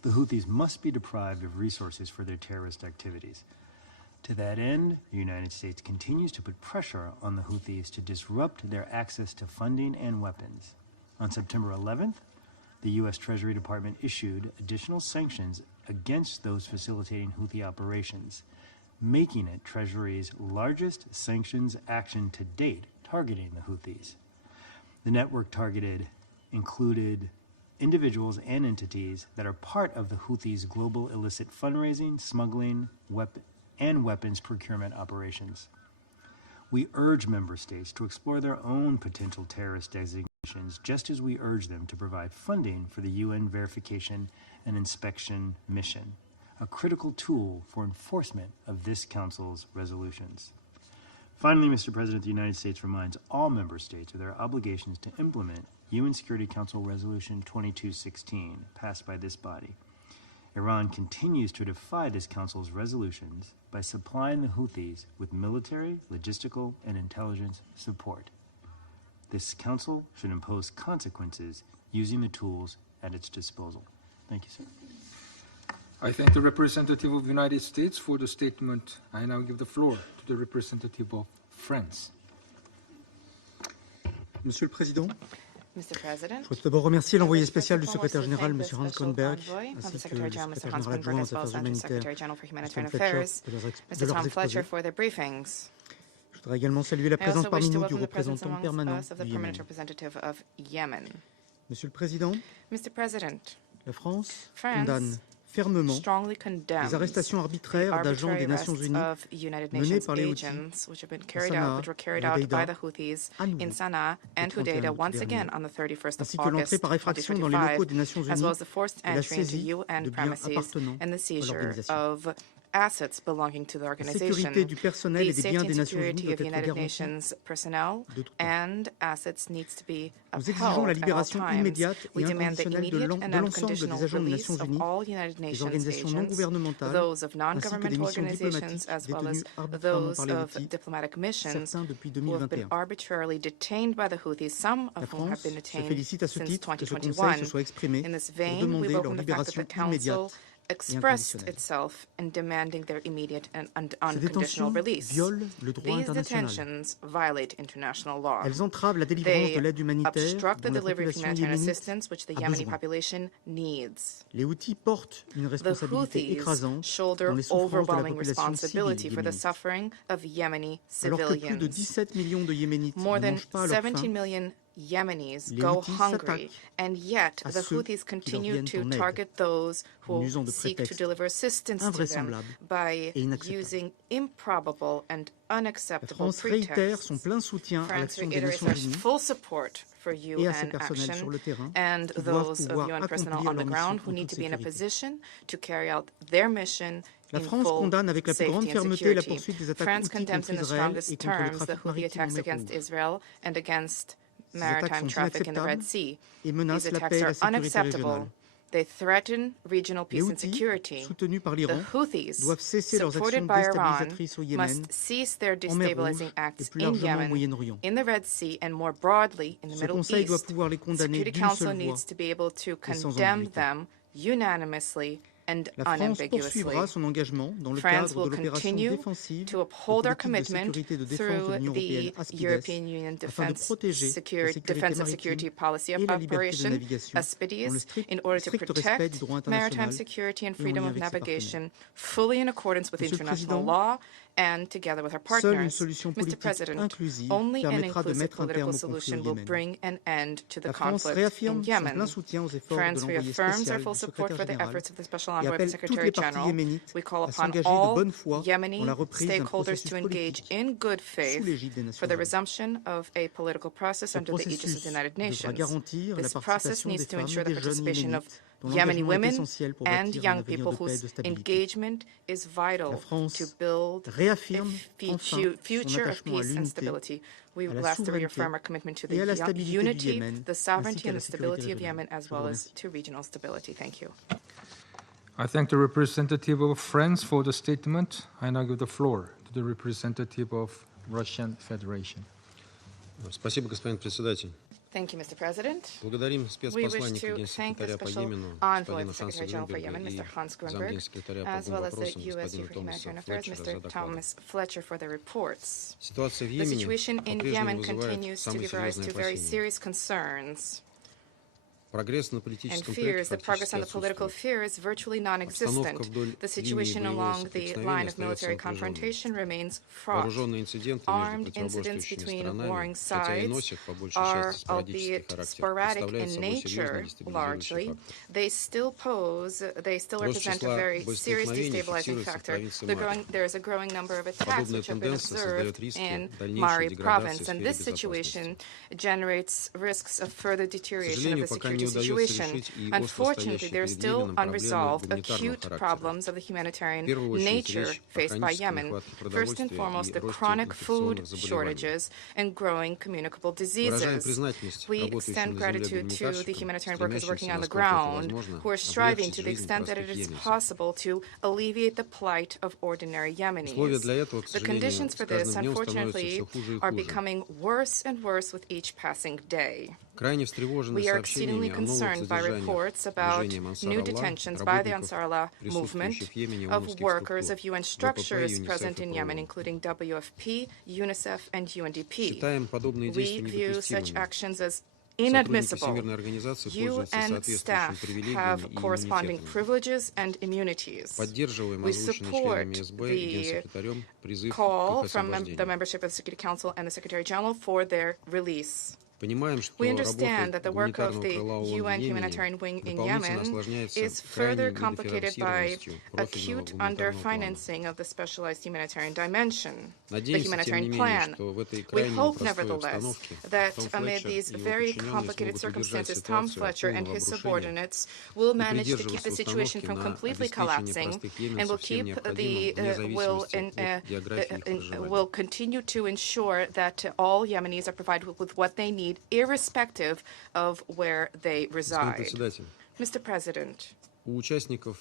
The Houthis must be deprived of resources for their terrorist activities. To that end, the United States continues to put pressure on the Houthis to disrupt their access to funding and weapons. On September 11th, the U.S. Treasury Department issued additional sanctions against those facilitating Houthi operations, making it Treasury's largest sanctions action to date targeting the Houthis. The network targeted included individuals and entities that are part of the Houthis' global illicit fundraising, smuggling, and weapons procurement operations. We urge member states to explore their own potential terrorist designations, just as we urge them to provide funding for the UN verification and inspection mission, a critical tool for enforcement of this Council's resolutions. Finally, Mr. President, the United States reminds all member states of their obligations to implement UN Security Council Resolution 2216, passed by this body. Iran continues to defy this Council's resolutions by supplying the Houthis with military, logistical, and intelligence support. This Council should impose consequences using the tools at its disposal. Thank you, sir. I thank the representative of the United States for the statement. I now give the floor to the representative of France. Monsieur le Président, Mr. President, je souhaite d'abord remercier l'envoyé spécial du secrétaire général, M. Hans Grunberg, ainsi que le secrétaire général adjoint aux affaires humanitaires, de leurs exposés. Je voudrais également saluer la présence parmi nous du représentant permanent du Yémen. Monsieur le Président, la France condamne fermement les arrestations arbitraires d'agents des Nations Unies menées par les Houthis à Sanaa, à Hodeïda, ainsi que l'entrée par effraction dans les locaux des Nations Unies et la saisie de biens appartenant à l'organisation. Assets belonging to the organization. La sécurité du personnel et des biens des Nations Unies doit être garantie de tout temps. Nous exigeons la libération immédiate et inconditionnelle de l'ensemble des agents des Nations Unies, des organisations non gouvernementales, ainsi que des missions diplomatiques détenues arbitrairement par les Houthis, certains depuis 2021. La France se félicite à ce titre que ce Conseil se soit exprimé pour demander leur libération immédiate. Expressed itself in demanding their immediate and unconditional release. These detentions violate international law. Elles entravent la délivrance de l'aide humanitaire obstruct the dont la delivery of population humanitarian yéménite assistance which the a Yemeni besoin. population needs. Les Houthis portent une The responsabilité Houthis écrasante shoulder dans les souffrances de la overwhelming population responsibility civile for the yéménite. suffering of Yemeni Alors que plus de civilians. 17 millions de Yéménites More ne than mangent pas à leur 17 faim, million Yemenis go hungry, and yet the Houthis continue to target those who seek to deliver assistance to them by using improbable and unacceptable pretexts. France reiterates our full support for UN action and those of UN personnel on the ground who need to be in a position to carry out their mission in full safety and security. France condemns in the strongest terms the Houthi attacks against Israel and against maritime traffic in the Red Sea. These attacks are unacceptable. They threaten regional peace and security. The Houthis, supported by Iran, must cease their destabilizing acts in Yemen, in the Red Sea, and more broadly in the Middle East. The Security Council needs to be able to condemn them unanimously and unambiguously. France will continue to uphold our commitment through the European Union Defense and Security Policy Operation, ASPIDES, in order to protect maritime security and freedom of navigation fully in accordance with international law and together with our partners. Mr. President, only an inclusive political solution will bring an end to the conflict in Yemen. France reaffirms our full support for the efforts of the Special Envoy of the Secretary General. We call upon all Yemeni stakeholders to engage in good faith for the resumption of a political process under the aegis of the United Nations. This process needs to ensure the participation of Yemeni women and young people whose engagement is vital to build a future of peace and stability. We lastly reaffirm our commitment to the unity, the sovereignty, and the stability of Yemen, as well as to regional stability. Thank you. I thank the representative of France for the statement. I now give the floor to the representative of Russian Federation. Спасибо, господин председатель. Thank you, Mr. President. Благодарим We wish спецпосланника to thank the Генсекретаря по Special Йемену Envoy of господина the Ханса Secretary General for Грюнберга Yemen, и Mr. Hans Grunberg, замгенсекретаря по as well as the вопросам U.S. господина for Томаса Humanitarian Affairs, Флетчера за Mr. доклад. Thomas Fletcher, for their reports. Ситуация в The Йемене situation in Yemen по-прежнему вызывает continues to самые give rise серьезные to very опасения. serious concerns Прогресс на and политическом fears. фронте The progress фактически on the political отсутствует. sphere is virtually non-existent. The situation along the line of military confrontation remains fraught. Вооруженные инциденты Armed между incidents противоборствующими between сторонами, warring хотя и sides носят по большей are, части спорадический albeit характер, sporadic представляют in собой nature, серьезный дестабилизирующий largely, фактор. they still Рост represent a числа very serious боестолкновений destabilizing фиксируется в factor. провинции Мари. There is a growing number of attacks Подобная which have been тенденция observed создает риски in дальнейшей Mari деградации province, в and сфере this situation безопасности. generates risks of further К deterioration of сожалению, the пока не security удается situation. решить и остро Unfortunately, стоящие there are перед still Йеменом проблемы unresolved гуманитарного acute характера. problems of the В humanitarian первую очередь nature речь о faced by хронической Yemen. нехватке First and продовольствия foremost, и the росте chronic food инфекционных заболеваний. shortages and growing communicable Выражаем diseases. признательность We работающим extend на земле gratitude to the гуманитарщикам, humanitarian workers working стремящимся, on the насколько это ground, возможно, who are striving облегчить to the жизнь extent that it простых is йеменцев. possible to alleviate the plight of ordinary Условия Yemenis. для этого, к The сожалению, conditions с for this, каждым днем становятся unfortunately, все хуже и are хуже. becoming worse and worse with each passing day. Крайне встревожены We are exceedingly сообщениями о новых concerned by задержаниях reports about движением Ансар new Аллах, detentions by the Ansar Allah movement присутствующих в Йемене of ООНовских workers структур, of UN ВПП, structures ЮНИСЕФ present и in Yemen, ПРО. including WFP, UNICEF, and UNDP. Считаем подобные We действия view such недопустимыми. actions as Сотрудники inadmissible. Всемирной организации You пользуются and соответствующими staff привилегиями have и corresponding иммунитетами. privileges and immunities. Поддерживаем We озвученный support членами СБ и the Генсекретарем призыв к call их from the освобождению. membership of the Security Council and the Secretary General for their release. Понимаем, что We работа understand that the work of гуманитарного the крыла ООН в UN Йемене humanitarian wing in дополнительно Yemen осложняется is крайней further complicated by недофинансированностью профильного acute гуманитарного плана. underfinancing of the specialized humanitarian dimension, the Надеемся, тем не humanitarian менее, plan. что в этой We крайне hope, непростой nevertheless, обстановке that Том amid Флетчер these и его very подчиненные complicated смогут удержать circumstances, Tom ситуацию от Fletcher and полного his обрушения subordinates will и manage to keep the придерживаться situation установки from на completely обеспечение collapsing простых and will йеменцев всем keep необходимым вне зависимости от географии их проживания. will continue to ensure that all Yemenis are provided with what they need, irrespective of where they Господин reside. председатель, Mr. President, у участников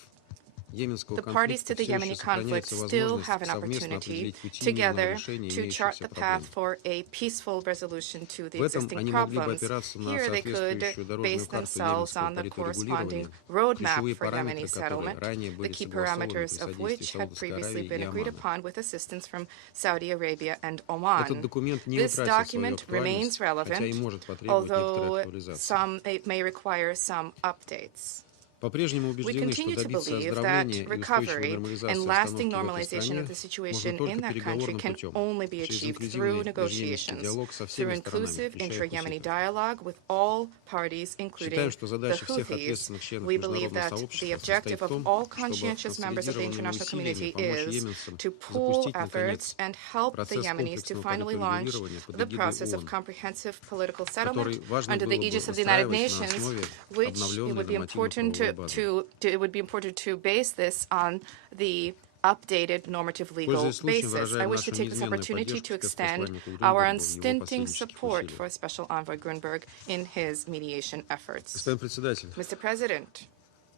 Йеменского the parties конфликта to the все Yemeni еще conflict сохраняется still возможность have an совместно opportunity определить пути мирного together решения to chart имеющихся the path проблем. for a peaceful resolution to the В этом existing они могли бы problems. опираться на Here they could соответствующую дорожную base карту themselves йеменского on the corresponding политрегулирования, roadmap ключевые for Yemeni параметры которой settlement, ранее the были key согласованы при parameters of содействии which had Саудовской previously Аравии been и agreed Омана. upon with assistance from Saudi Arabia and Этот Oman. документ не This утратил свою document remains актуальность, хотя и relevant, может потребовать некоторой although актуализации. it may require some updates. We continue to believe that recovery and lasting normalization of the situation in that country can only be achieved through negotiations, through inclusive intra-Yemeni dialogue with all parties, including the Houthis. We believe that the objective of all conscientious members of the international community is to pool efforts and help the Yemenis to finally launch the process of comprehensive political settlement under the aegis of the United Nations, which it would be important to base this on the updated normative legal basis. I wish to take this opportunity to extend our unstinting support for Special Envoy Grunberg in his mediation efforts. Mr. President,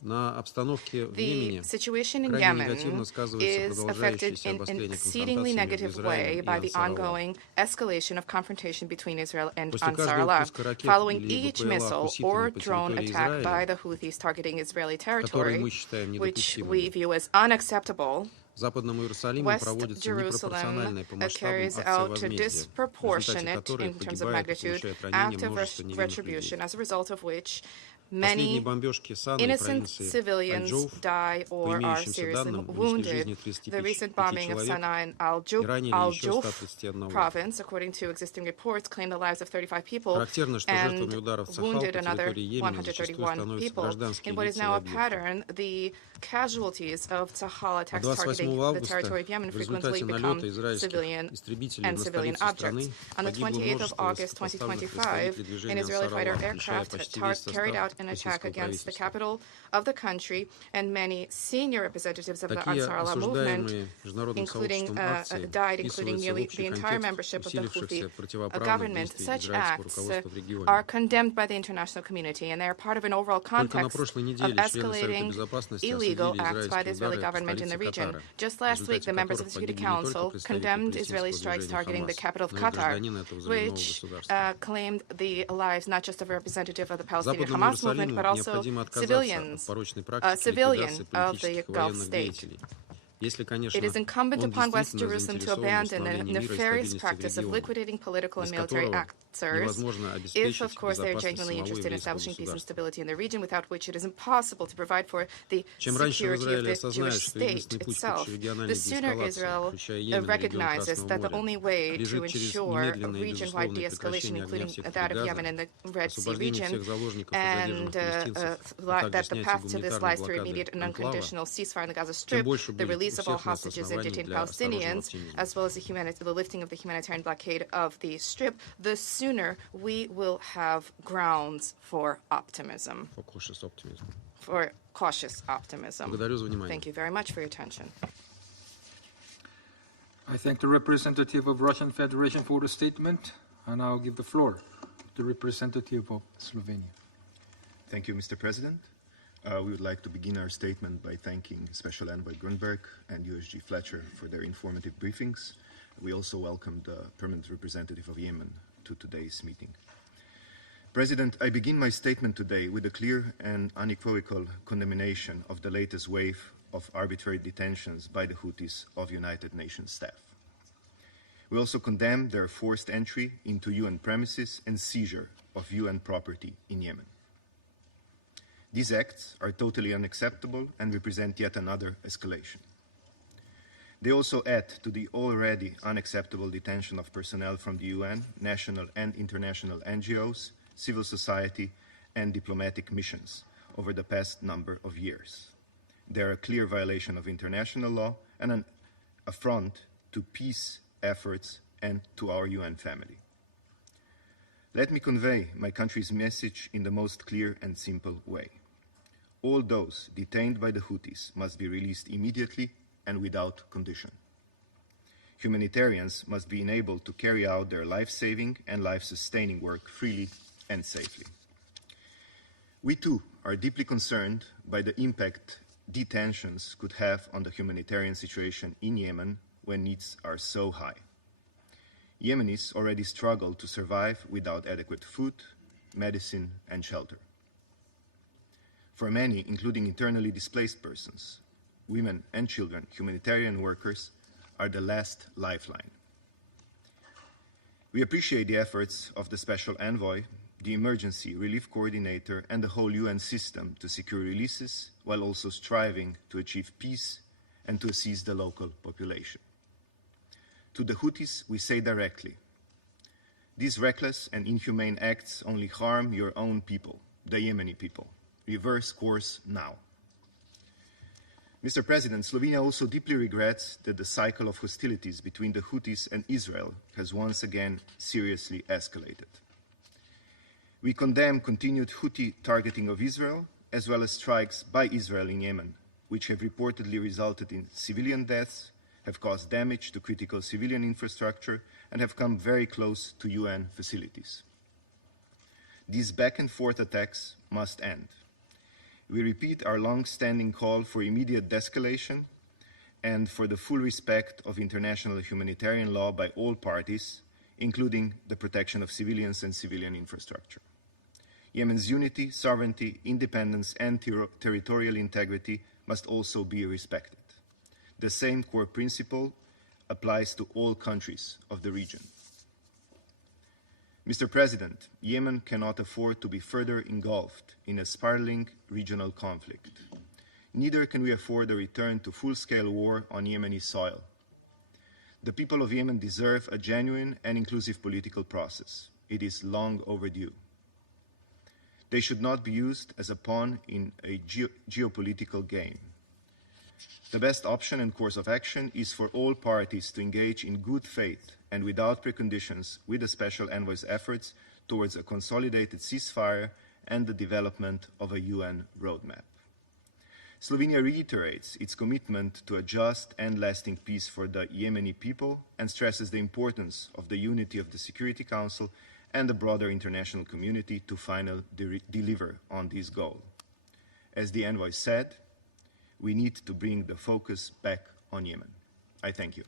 the situation in Yemen is affected in an exceedingly negative way by the ongoing escalation of confrontation between Israel and Ansar Allah. Following each missile or drone attack by the Houthis targeting Israeli territory, which we view as unacceptable, West Jerusalem carries out a disproportionate, in terms of magnitude, act of retribution, as a resalt of which many innocent civilians die or are seriously wounded. The recent bombing of Sana'a and Al-Juf province, according to existing reports, claimed the lives of 35 people and wounded another 131 people. In what is now a pattern, the casualties of Tzahal attacks targeting the territory of Yemen frequently become civilian and civilian objects. On the 28th of August 2025, an Israeli fighter aircraft carried out an attack against the capital of the country, and many senior representatives of the Ansar Allah movement, died, including nearly the entire membership of the Houthi government. Such acts are condemned by the international community, and they are part of an overall context of escalating illegal acts by the Israeli government in the region. Just last week, the members of the Security Council condemned Israeli strikes targeting the capital of Qatar, which claimed the lives not just of a representative of the Palestinian Hamas movement, but also civilian of the Gulf state. It is incumbent upon West Jerusalem to abandon the nefarious practice of liquidating political and military actors if, of course, they are genuinely interested in establishing peace and stability in the region, without which it is impossible to provide for the security of the Jewish state itself. The sooner Israel recognizes that the only way to ensure region-wide de-escalation, including that of Yemen and the Red Sea region, and that the path to this lies through immediate and unconditional ceasefire in the Gaza Strip, the release of all hostages and detained Palestinians, as well as the lifting of the humanitarian blockade of the Strip, the sooner we will have grounds for optimism. For cautious optimism. Thank you very much for your attention. I thank the representative of Russian Federation for the statement, and I'll give the floor to the representative of Slovenia. Thank you, Mr. President. We would like to begin our statement by thanking Special Envoy Grunberg and USG Fletcher for their informative briefings. We also welcome the permanent representative of Yemen to today's meeting. President, I begin my statement today with a clear and unequivocal condemnation of the latest wave of arbitrary detentions by the Houthis of United Nations staff. We also condemn their forced entry into UN premises and seizure of UN property in Yemen. These acts are totally unacceptable and represent yet another escalation. They also add to the already unacceptable detention of personnel from the UN, national and international NGOs, civil society, and diplomatic missions over the past number of years. They are a clear violation of international law and an affront to peace efforts and to our UN family. Let me convey my country's message in the most clear and simple way. All those detained by the Houthis must be released immediately and without condition. Humanitarians must be enabled to carry out their life-saving and life-sustaining work freely and safely. We too are deeply concerned by the impact detentions could have on the humanitarian situation in Yemen when needs are so high. Yemenis already struggle to survive without adequate food, medicine, and shelter. For many, including internally displaced persons, women and children, humanitarian workers are the last lifeline. We appreciate the efforts of the Special Envoy, the emergency relief coordinator, and the whole UN system to secure releases, while also striving to achieve peace and to assist the local population. To the Houthis, we say directly, these reckless and inhumane acts only harm your own people, the Yemeni people. Reverse course now. Mr. President, Slovenia also deeply regrets that the cycle of hostilities between the Houthis and Israel has once again seriously escalated. We condemn continued Houthi targeting of Israel, as well as strikes by Israel in Yemen, which have reportedly resulted in civilian deaths, have caused damage to critical civilian infrastructure, and have come very close to UN facilities. These back-and-forth attacks must end. We repeat our long-standing call for immediate de-escalation and for the full respect of international humanitarian law by all parties, including the protection of civilians and civilian infrastructure. Yemen's unity, sovereignty, independence, and territorial integrity must also be respected. The same core principle applies to all countries of the region. Mr. President, Yemen cannot afford to be further engulfed in a spiraling regional conflict. Neither can we afford a return to full-scale war on Yemeni soil. The people of Yemen deserve a genuine and inclusive political process. It is long overdue. They should not be used as a pawn in a geopolitical game. The best option and course of action is for all parties to engage in good faith and without preconditions with the Special Envoy's efforts towards a consolidated ceasefire and the development of a UN roadmap. Slovenia reiterates its commitment to a just and lasting peace for the Yemeni people and stresses the importance of the unity of the Security Council and the broader international community to finally deliver on this goal. As the envoy said, we need to bring the focus back on Yemen. I thank you.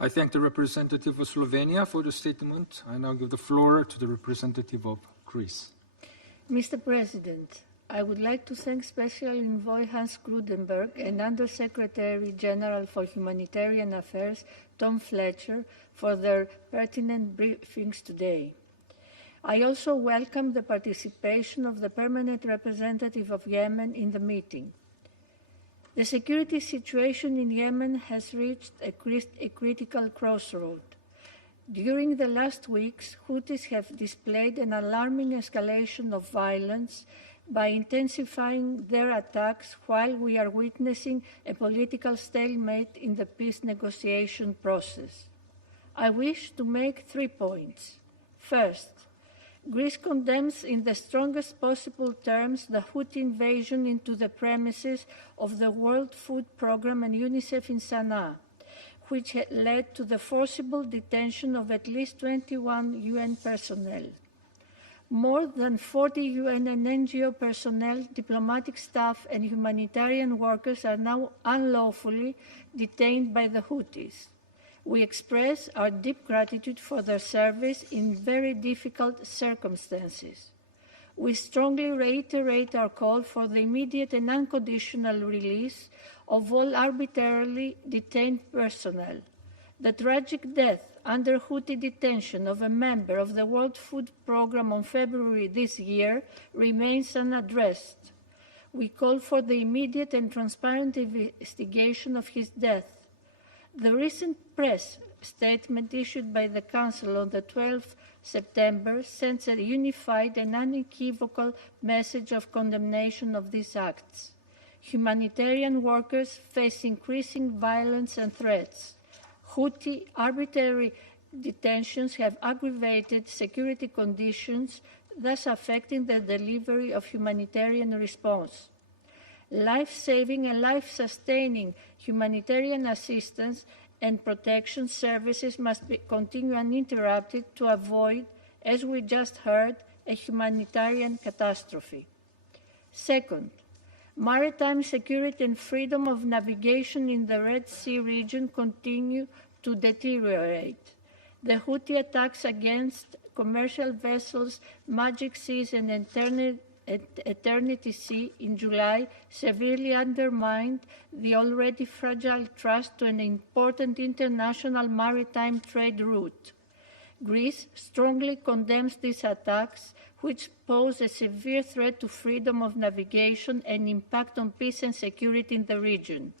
I thank the representative of Slovenia for the statement. I now give the floor to the representative of Greece. Mr. President, I would like to thank Special Envoy Hans Grudenberg and Undersecretary General for Humanitarian Affairs Tom Fletcher for their pertinent briefings today. I also welcome the participation of the permanent representative of Yemen in the meeting. The security situation in Yemen has reached a critical crossroad. During the last weeks, Houthis have displayed an alarming escalation of violence by intensifying their attacks while we are witnessing a political stalemate in the peace negotiation process. I wish to make 3 points. First, Greece condemns in the strongest possible terms the Houthi invasion into the premises of the World Food Programme and UNICEF in Sana'a, which led to the forcible detention of at least 21 UN personnel. More than 40 UN and NGO personnel, diplomatic staff, and humanitarian workers are now unlawfully detained by the Houthis. We express our deep gratitude for their service in very difficult circumstances. We strongly reiterate our call for the immediate and unconditional release of all arbitrarily detained personnel. The tragic death under Houthi detention of a member of the World Food Programme on February this year remains unaddressed. We call for the immediate and transparent investigation of his death. The recent press statement issued by the Council on the 12th September sends a unified and unequivocal message of condemnation of these acts. Humanitarian workers face increasing violence and threats. Houthi arbitrary detentions have aggravated security conditions, thus affecting the delivery of humanitarian response. Life-saving and life-sustaining humanitarian assistance and protection services must continue uninterrupted to avoid, as we just heard, a humanitarian catastrophe. Second, maritime security and freedom of navigation in the Red Sea region continue to deteriorate. The Houthi attacks against commercial vessels Magic Seas and Eternity Sea in July severely undermined the already fragile trust to an important international maritime trade route. Greece strongly condemns these attacks, which pose a severe threat to freedom of navigation and impact on peace and security in the region.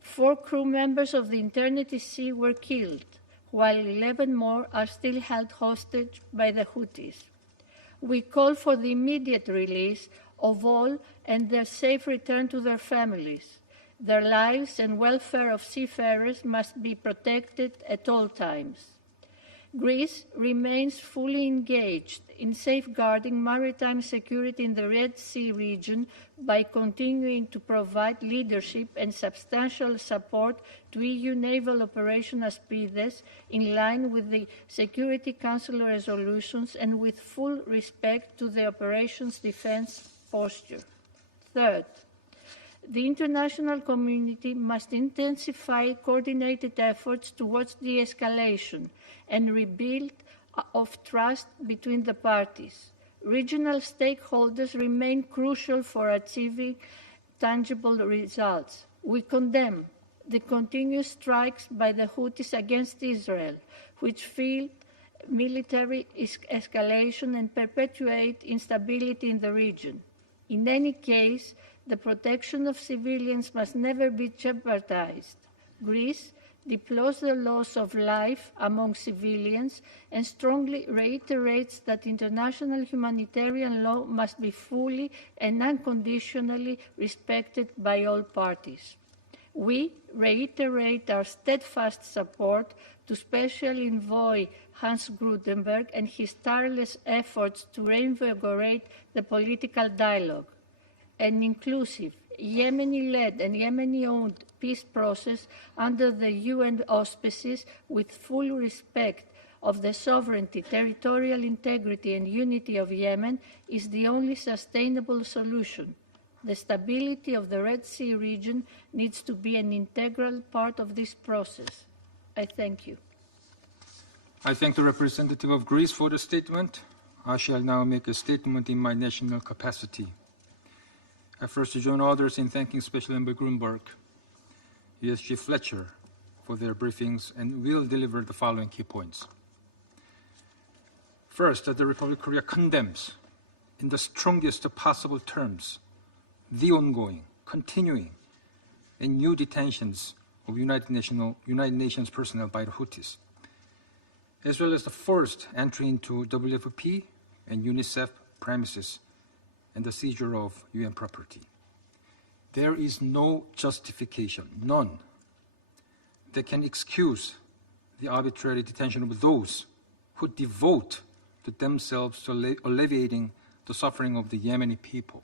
4 crew members of the Eternity Sea were killed, while 11 more are still held hostage by the Houthis. We call for the immediate release of all and their safe return to their families. Their lives and welfare of seafarers must be protected at all times. Greece remains fully engaged in safeguarding maritime security in the Red Sea region by continuing to provide leadership and substantial support to EU naval operation Aspides in line with the Security Council resolutions and with full respect to the operation's defense posture. Third, the international community must intensify coordinated efforts towards de-escalation and rebuild of trust between the parties. Regional stakeholders remain crucial for achieving tangible results. We condemn the continuous strikes by the Houthis against Israel, which fuel military escalation and perpetuate instability in the region. In any case, the protection of civilians must never be jeopardized. Greece deplores the loss of life among civilians and strongly reiterates that international humanitarian law must be fully and unconditionally respected by all parties. We reiterate our steadfast support to Special Envoy Hans Grudenberg and his tireless efforts to reinvigorate the political dialogue. An inclusive, Yemeni-led and Yemeni-owned peace process under the UN auspices with full respect of the sovereignty, territorial integrity and unity of Yemen is the only sustainable solution. The stability of the Red Sea region needs to be an integral part of this process. I thank you. I thank the representative of Greece for the statement. I shall now make a statement in my national capacity. I first join others in thanking Special Envoy Grunberg, USG Fletcher for their briefings and will deliver the following key points. First, that the Republic of Korea condemns in the strongest possible terms the ongoing, continuing, and new detentions of United Nations personnel by the Houthis, as well as the forced entry into WFP and UNICEF premises and the seizure of UN property. There is no justification, none, that can excuse the arbitrary detention of those who devote to themselves to alleviating the suffering of the Yemeni people.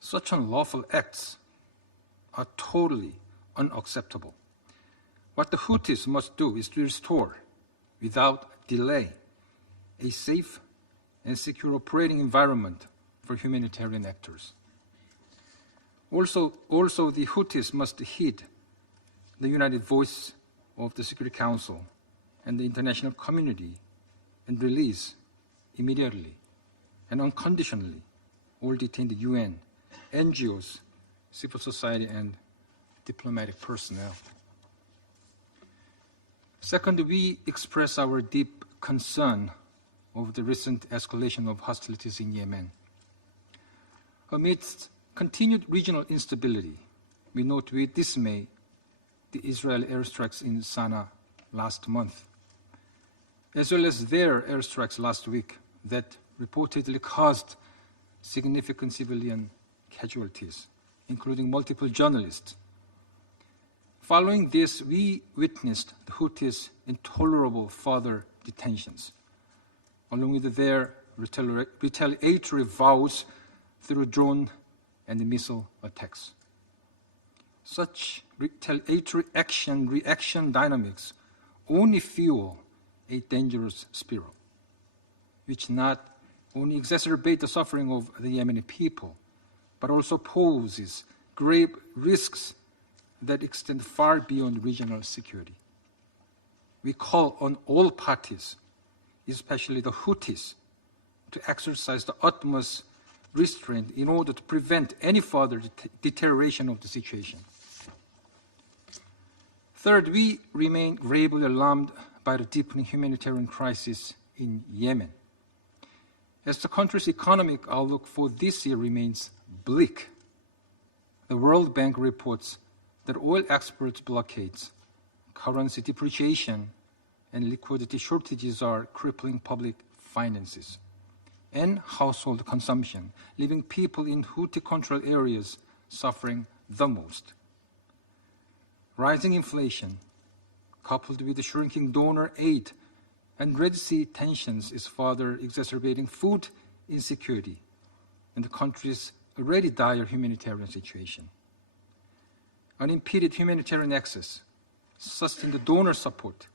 Such unlawful acts are totally unacceptable. What the Houthis must do is to restore, without delay, a safe and secure operating environment for humanitarian actors. Also, the Houthis must heed the united voice of the Security Council and the international community and release immediately and unconditionally all detained UN, NGOs, civil society, and diplomatic personnel. Second, we express our deep concern over the recent escalation of hostilities in Yemen. Amidst continued regional instability, we note with dismay the Israeli airstrikes in Sana'a last month, as well as their airstrikes last week that reportedly caused significant civilian casualties, including multiple journalists. Following this, we witnessed the Houthis' intolerable further detentions, along with their retaliatory vows through drone and missile attacks. Such retaliatory reaction dynamics only fuel a dangerous spiral, which not only exacerbate the suffering of the Yemeni people, but also poses grave risks that extend far beyond regional security. We call on all parties, especially the Houthis, to exercise the utmost restraint in order to prevent any further deterioration of the situation. Third, we remain gravely alarmed by the deepening humanitarian crisis in Yemen. As the country's economic outlook for this year remains bleak, the World Bank reports that oil export blockades, currency depreciation, and liquidity shortages are crippling public finances and household consumption, leaving people in Houthi-controlled areas suffering the most. Rising inflation, coupled with the shrinking donor aid and Red Sea tensions, is further exacerbating food insecurity and the country's already dire humanitarian situation. Unimpeded humanitarian access, sustained donor support,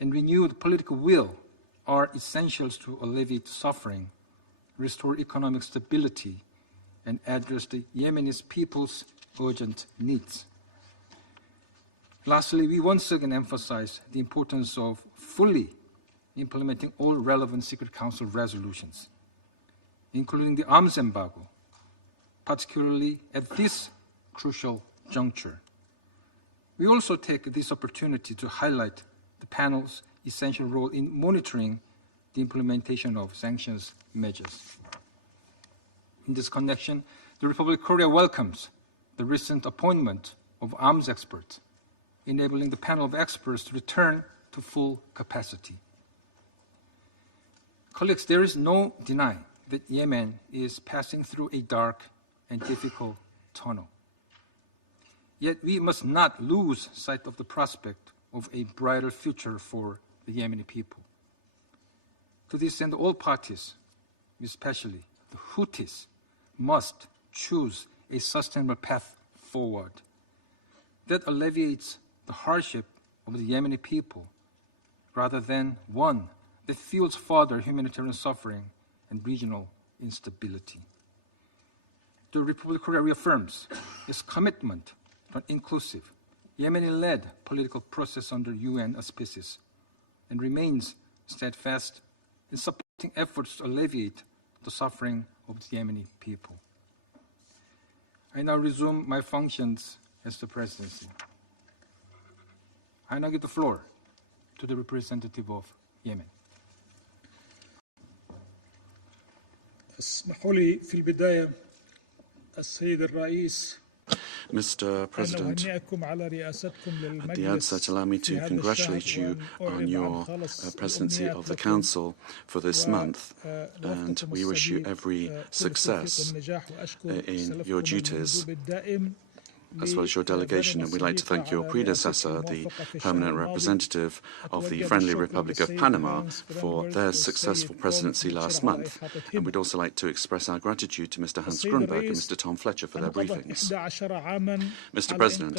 and renewed political will are essentials to alleviate suffering, restore economic stability, and address the Yemeni people's urgent needs. Lastly, we once again emphasize the importance of fully implementing all relevant Security Council resolutions, including the arms embargo, particularly at this crucial juncture. We also take this opportunity to highlight the panel's essential role in monitoring the implementation of sanctions measures. In this connection, the Republic of Korea welcomes the recent appointment of arms experts, enabling the panel of experts to return to full capacity. Colleagues, there is no denying that Yemen is passing through a dark and difficult tunnel. Yet we must not lose sight of the prospect of a brighter future for the Yemeni people. To this end, all parties, especially the Houthis, must choose a sustainable path forward that alleviates the hardship of the Yemeni people rather than one that fuels further humanitarian suffering and regional instability. The Republic of Korea reaffirms its commitment to an inclusive, Yemeni-led political process under UN auspices and remains steadfast in supporting efforts to alleviate the suffering of the Yemeni people. I now resume my functions as the presidency. I now give the floor to the representative of Yemen. اسمحوا لي في البداية السيد الرئيس Mr. President, at the outset, allow me to congratulate you on your presidency of the Council for this month, and we wish you every success in your duties, as well as your delegation. And we'd like to thank your predecessor, the permanent representative of the Friendly Republic of Panama, for their successful presidency last month. And we'd also like to express our gratitude to Mr. Hans Grunberg and Mr. Tom Fletcher for their briefings. Mr. President,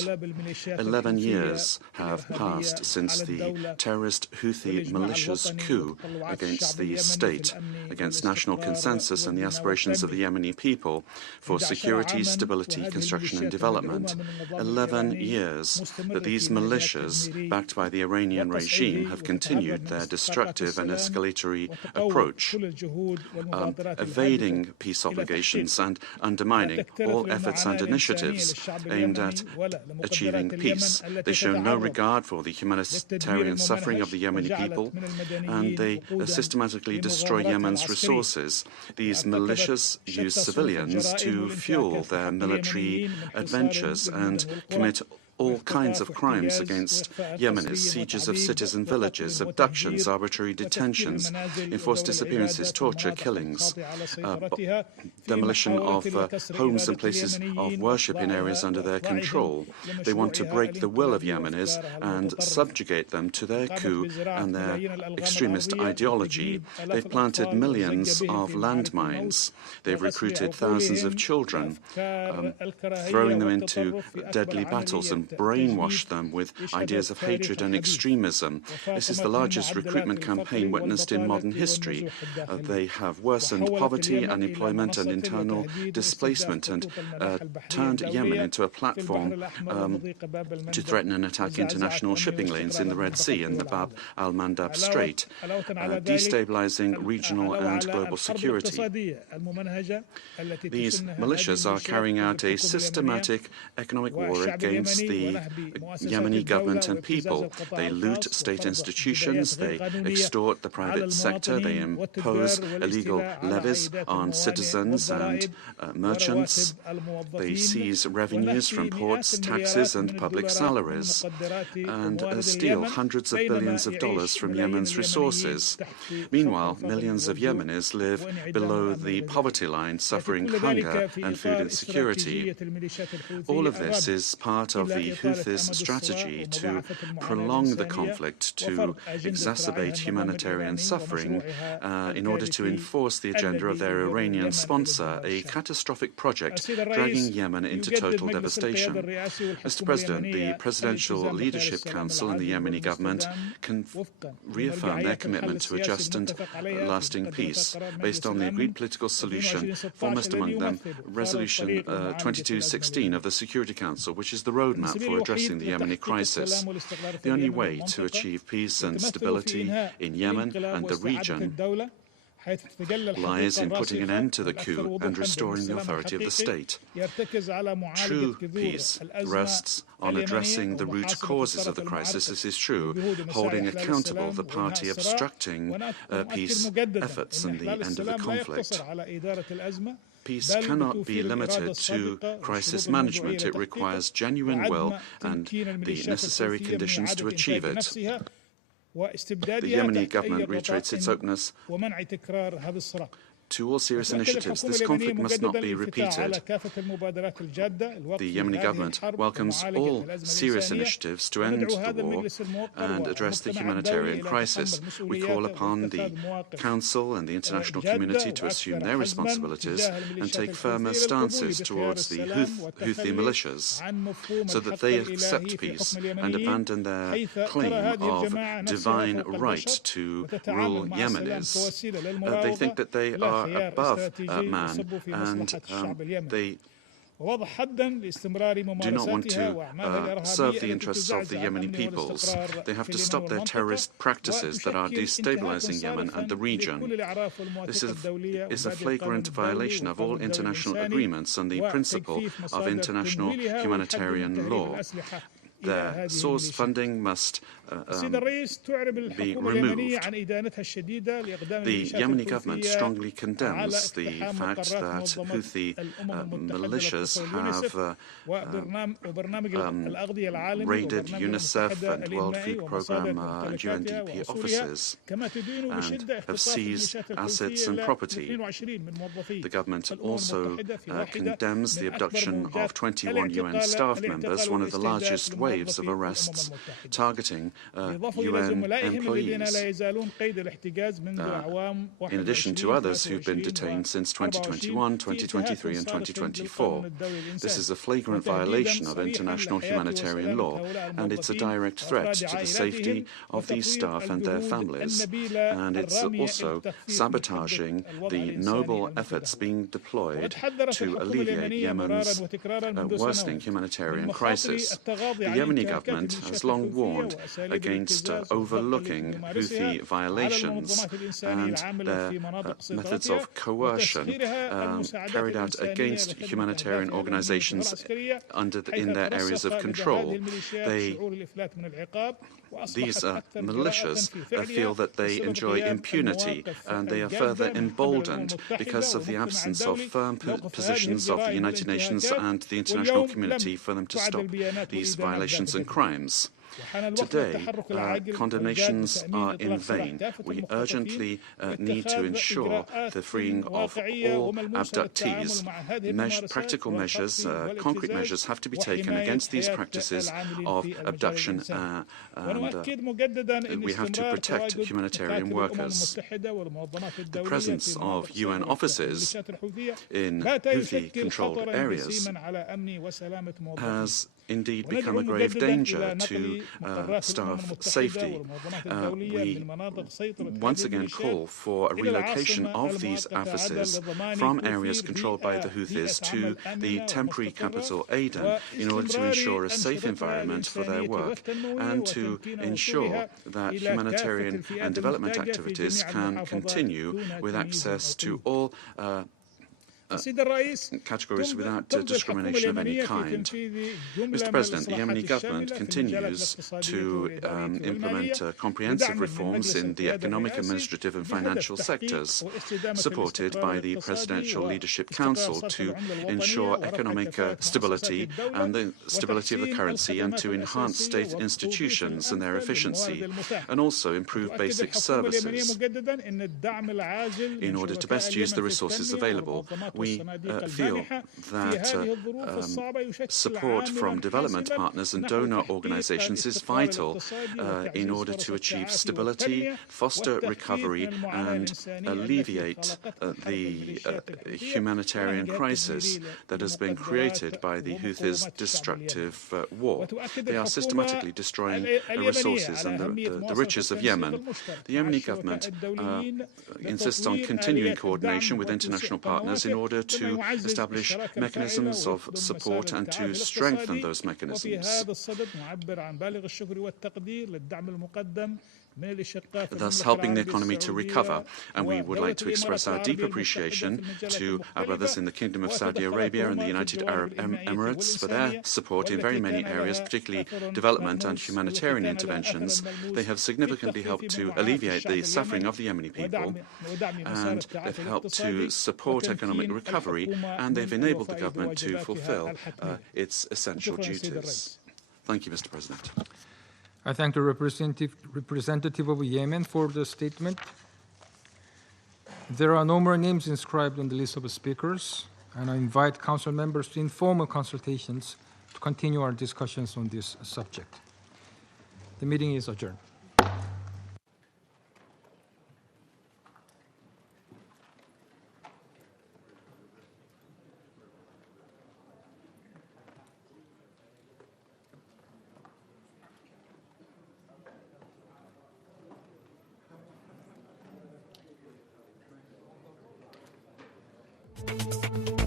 11 years have passed since the terrorist Houthi militias' coup against the state, against national consensus and the aspirations of the Yemeni people for security, stability, construction and development. 11 years that these militias, backed by the Iranian regime, have continued their destructive and escalatory approach, evading peace obligations and undermining all efforts and initiatives aimed at achieving peace. They show no regard for the humanitarian suffering of the Yemeni people, and they systematically destroy Yemen's resources. These militias use civilians to fuel their military adventures and commit all kinds of crimes against Yemenis, sieges of cities and villages, abductions, arbitrary detentions, enforced disappearances, torture, killings, demolition of homes and places of worship in areas under their control. They want to break the will of Yemenis and subjugate them to their coup and their extremist ideology. They've planted millions of landmines. They've recruited thousands of children, throwing them into deadly battles and brainwash them with ideas of hatred and extremism. This is the largest recruitment campaign witnessed in modern history. They have worsened poverty, unemployment and internal displacement and turned Yemen into a platform to threaten and attack international shipping lanes in the Red Sea and the Bab al-Mandab Strait, destabilizing regional and global security. These militias are carrying out a systematic economic war against the the Yemeni government and people. They loot state institutions, they extort the private sector, they impose illegal levies on citizens and merchants. They seize revenues from ports, taxes, and public salaries, and steal hundreds of billions of dollars from Yemen's resources. Meanwhile, millions of Yemenis live below the poverty line, suffering hunger and food insecurity. All of this is part of the Houthis' strategy to prolong the conflict, to exacerbate humanitarian suffering in order to enforce the agenda of their Iranian sponsor, a catastrophic project dragging Yemen into total devastation. Mr. President, the Presidential Leadership Council and the Yemeni government can reaffirm their commitment to a just and lasting peace based on the agreed political solution, foremost among them Resolution 2216 of the Security Council, which is the roadmap for addressing the Yemeni crisis. The only way to achieve peace and stability in Yemen and the region lies in putting an end to the coup and restoring the authority of the state. True peace rests on addressing the root causes of the crisis, this is true, holding accountable the party obstructing peace efforts and the end of the conflict. Peace cannot be limited to crisis management. It requires genuine will and the necessary conditions to achieve it. The Yemeni government reiterates its openness to all serious initiatives. This conflict must not be repeated. The Yemeni government welcomes all serious initiatives to end the war and address the humanitarian crisis. We call upon the Council and the international community to assume their responsibilities and take firmer stances towards the Houthi militias so that they accept peace and abandon their claim of divine right to rule Yemenis. They think that they are above man, and they do not want to serve the interests of the Yemeni peoples. They have to stop their terrorist practices that are destabilizing Yemen and the region. This is a flagrant violation of all international agreements and the principle of international humanitarian law. Their source funding must be removed. The Yemeni government strongly condemns the fact that Houthi militias have raided UNICEF and World Food Programme and UNDP offices and have seized assets and property. The government also condemns the abduction of 21 UN staff members, one of the largest waves of arrests targeting UN employees, in addition to others who've been detained since 2021, 2023 and 2024. This is a flagrant violation of international humanitarian law, and it's a direct threat to the safety of these staff and their families, and it's also sabotaging the noble efforts being deployed to alleviate Yemen's worsening humanitarian crisis. The Yemeni government has long warned against overlooking Houthi violations and their methods of coercion carried out against humanitarian organizations in their areas of control. These militias feel that they enjoy impunity, and they are further emboldened because of the absence of firm positions of the United Nations and the international community for them to stop these violations and crimes. Today, condemnations are in vain. We urgently need to ensure the freeing of all abductees. Practical measures, concrete measures have to be taken against these practices of abduction, and we have to protect humanitarian workers. The presence of UN offices in Houthi-controlled areas has indeed become a grave danger to staff safety. We once again call for a relocation of these offices from areas controlled by the Houthis to the temporary capital Aden in order to ensure a safe environment for their work and to ensure that humanitarian and development activities can continue with access to all categories without discrimination of any kind. Mr. President, the Yemeni government continues to implement comprehensive reforms in the economic, administrative and financial sectors, supported by the Presidential Leadership Council to ensure economic stability and the stability of the currency and to enhance state institutions and their efficiency, and also improve basic services in order to best use the resources available. We feel that support from development partners and donor organizations is vital in order to achieve stability, foster recovery and alleviate the humanitarian crisis that has been created by the Houthis' destructive war. They are systematically destroying the resources and the riches of Yemen. The Yemeni government insists on continuing coordination with international partners in order to establish mechanisms of support and to strengthen those mechanisms, thus helping the economy to recover. And we would like to express our deep appreciation to our brothers in the Kingdom of Saudi Arabia and the United Arab Emirates for their support in very many areas, particularly development and humanitarian interventions. They have significantly helped to alleviate the suffering of the Yemeni people, and they've helped to support economic recovery, and they've enabled the government to fulfill its essential duties. Thank you, Mr. President. I thank the representative of Yemen for the statement. There are no more names inscribed on the list of speakers, and I invite council members to informal consultations to continue our discussions on this subject. The meeting is adjourned. Thank you.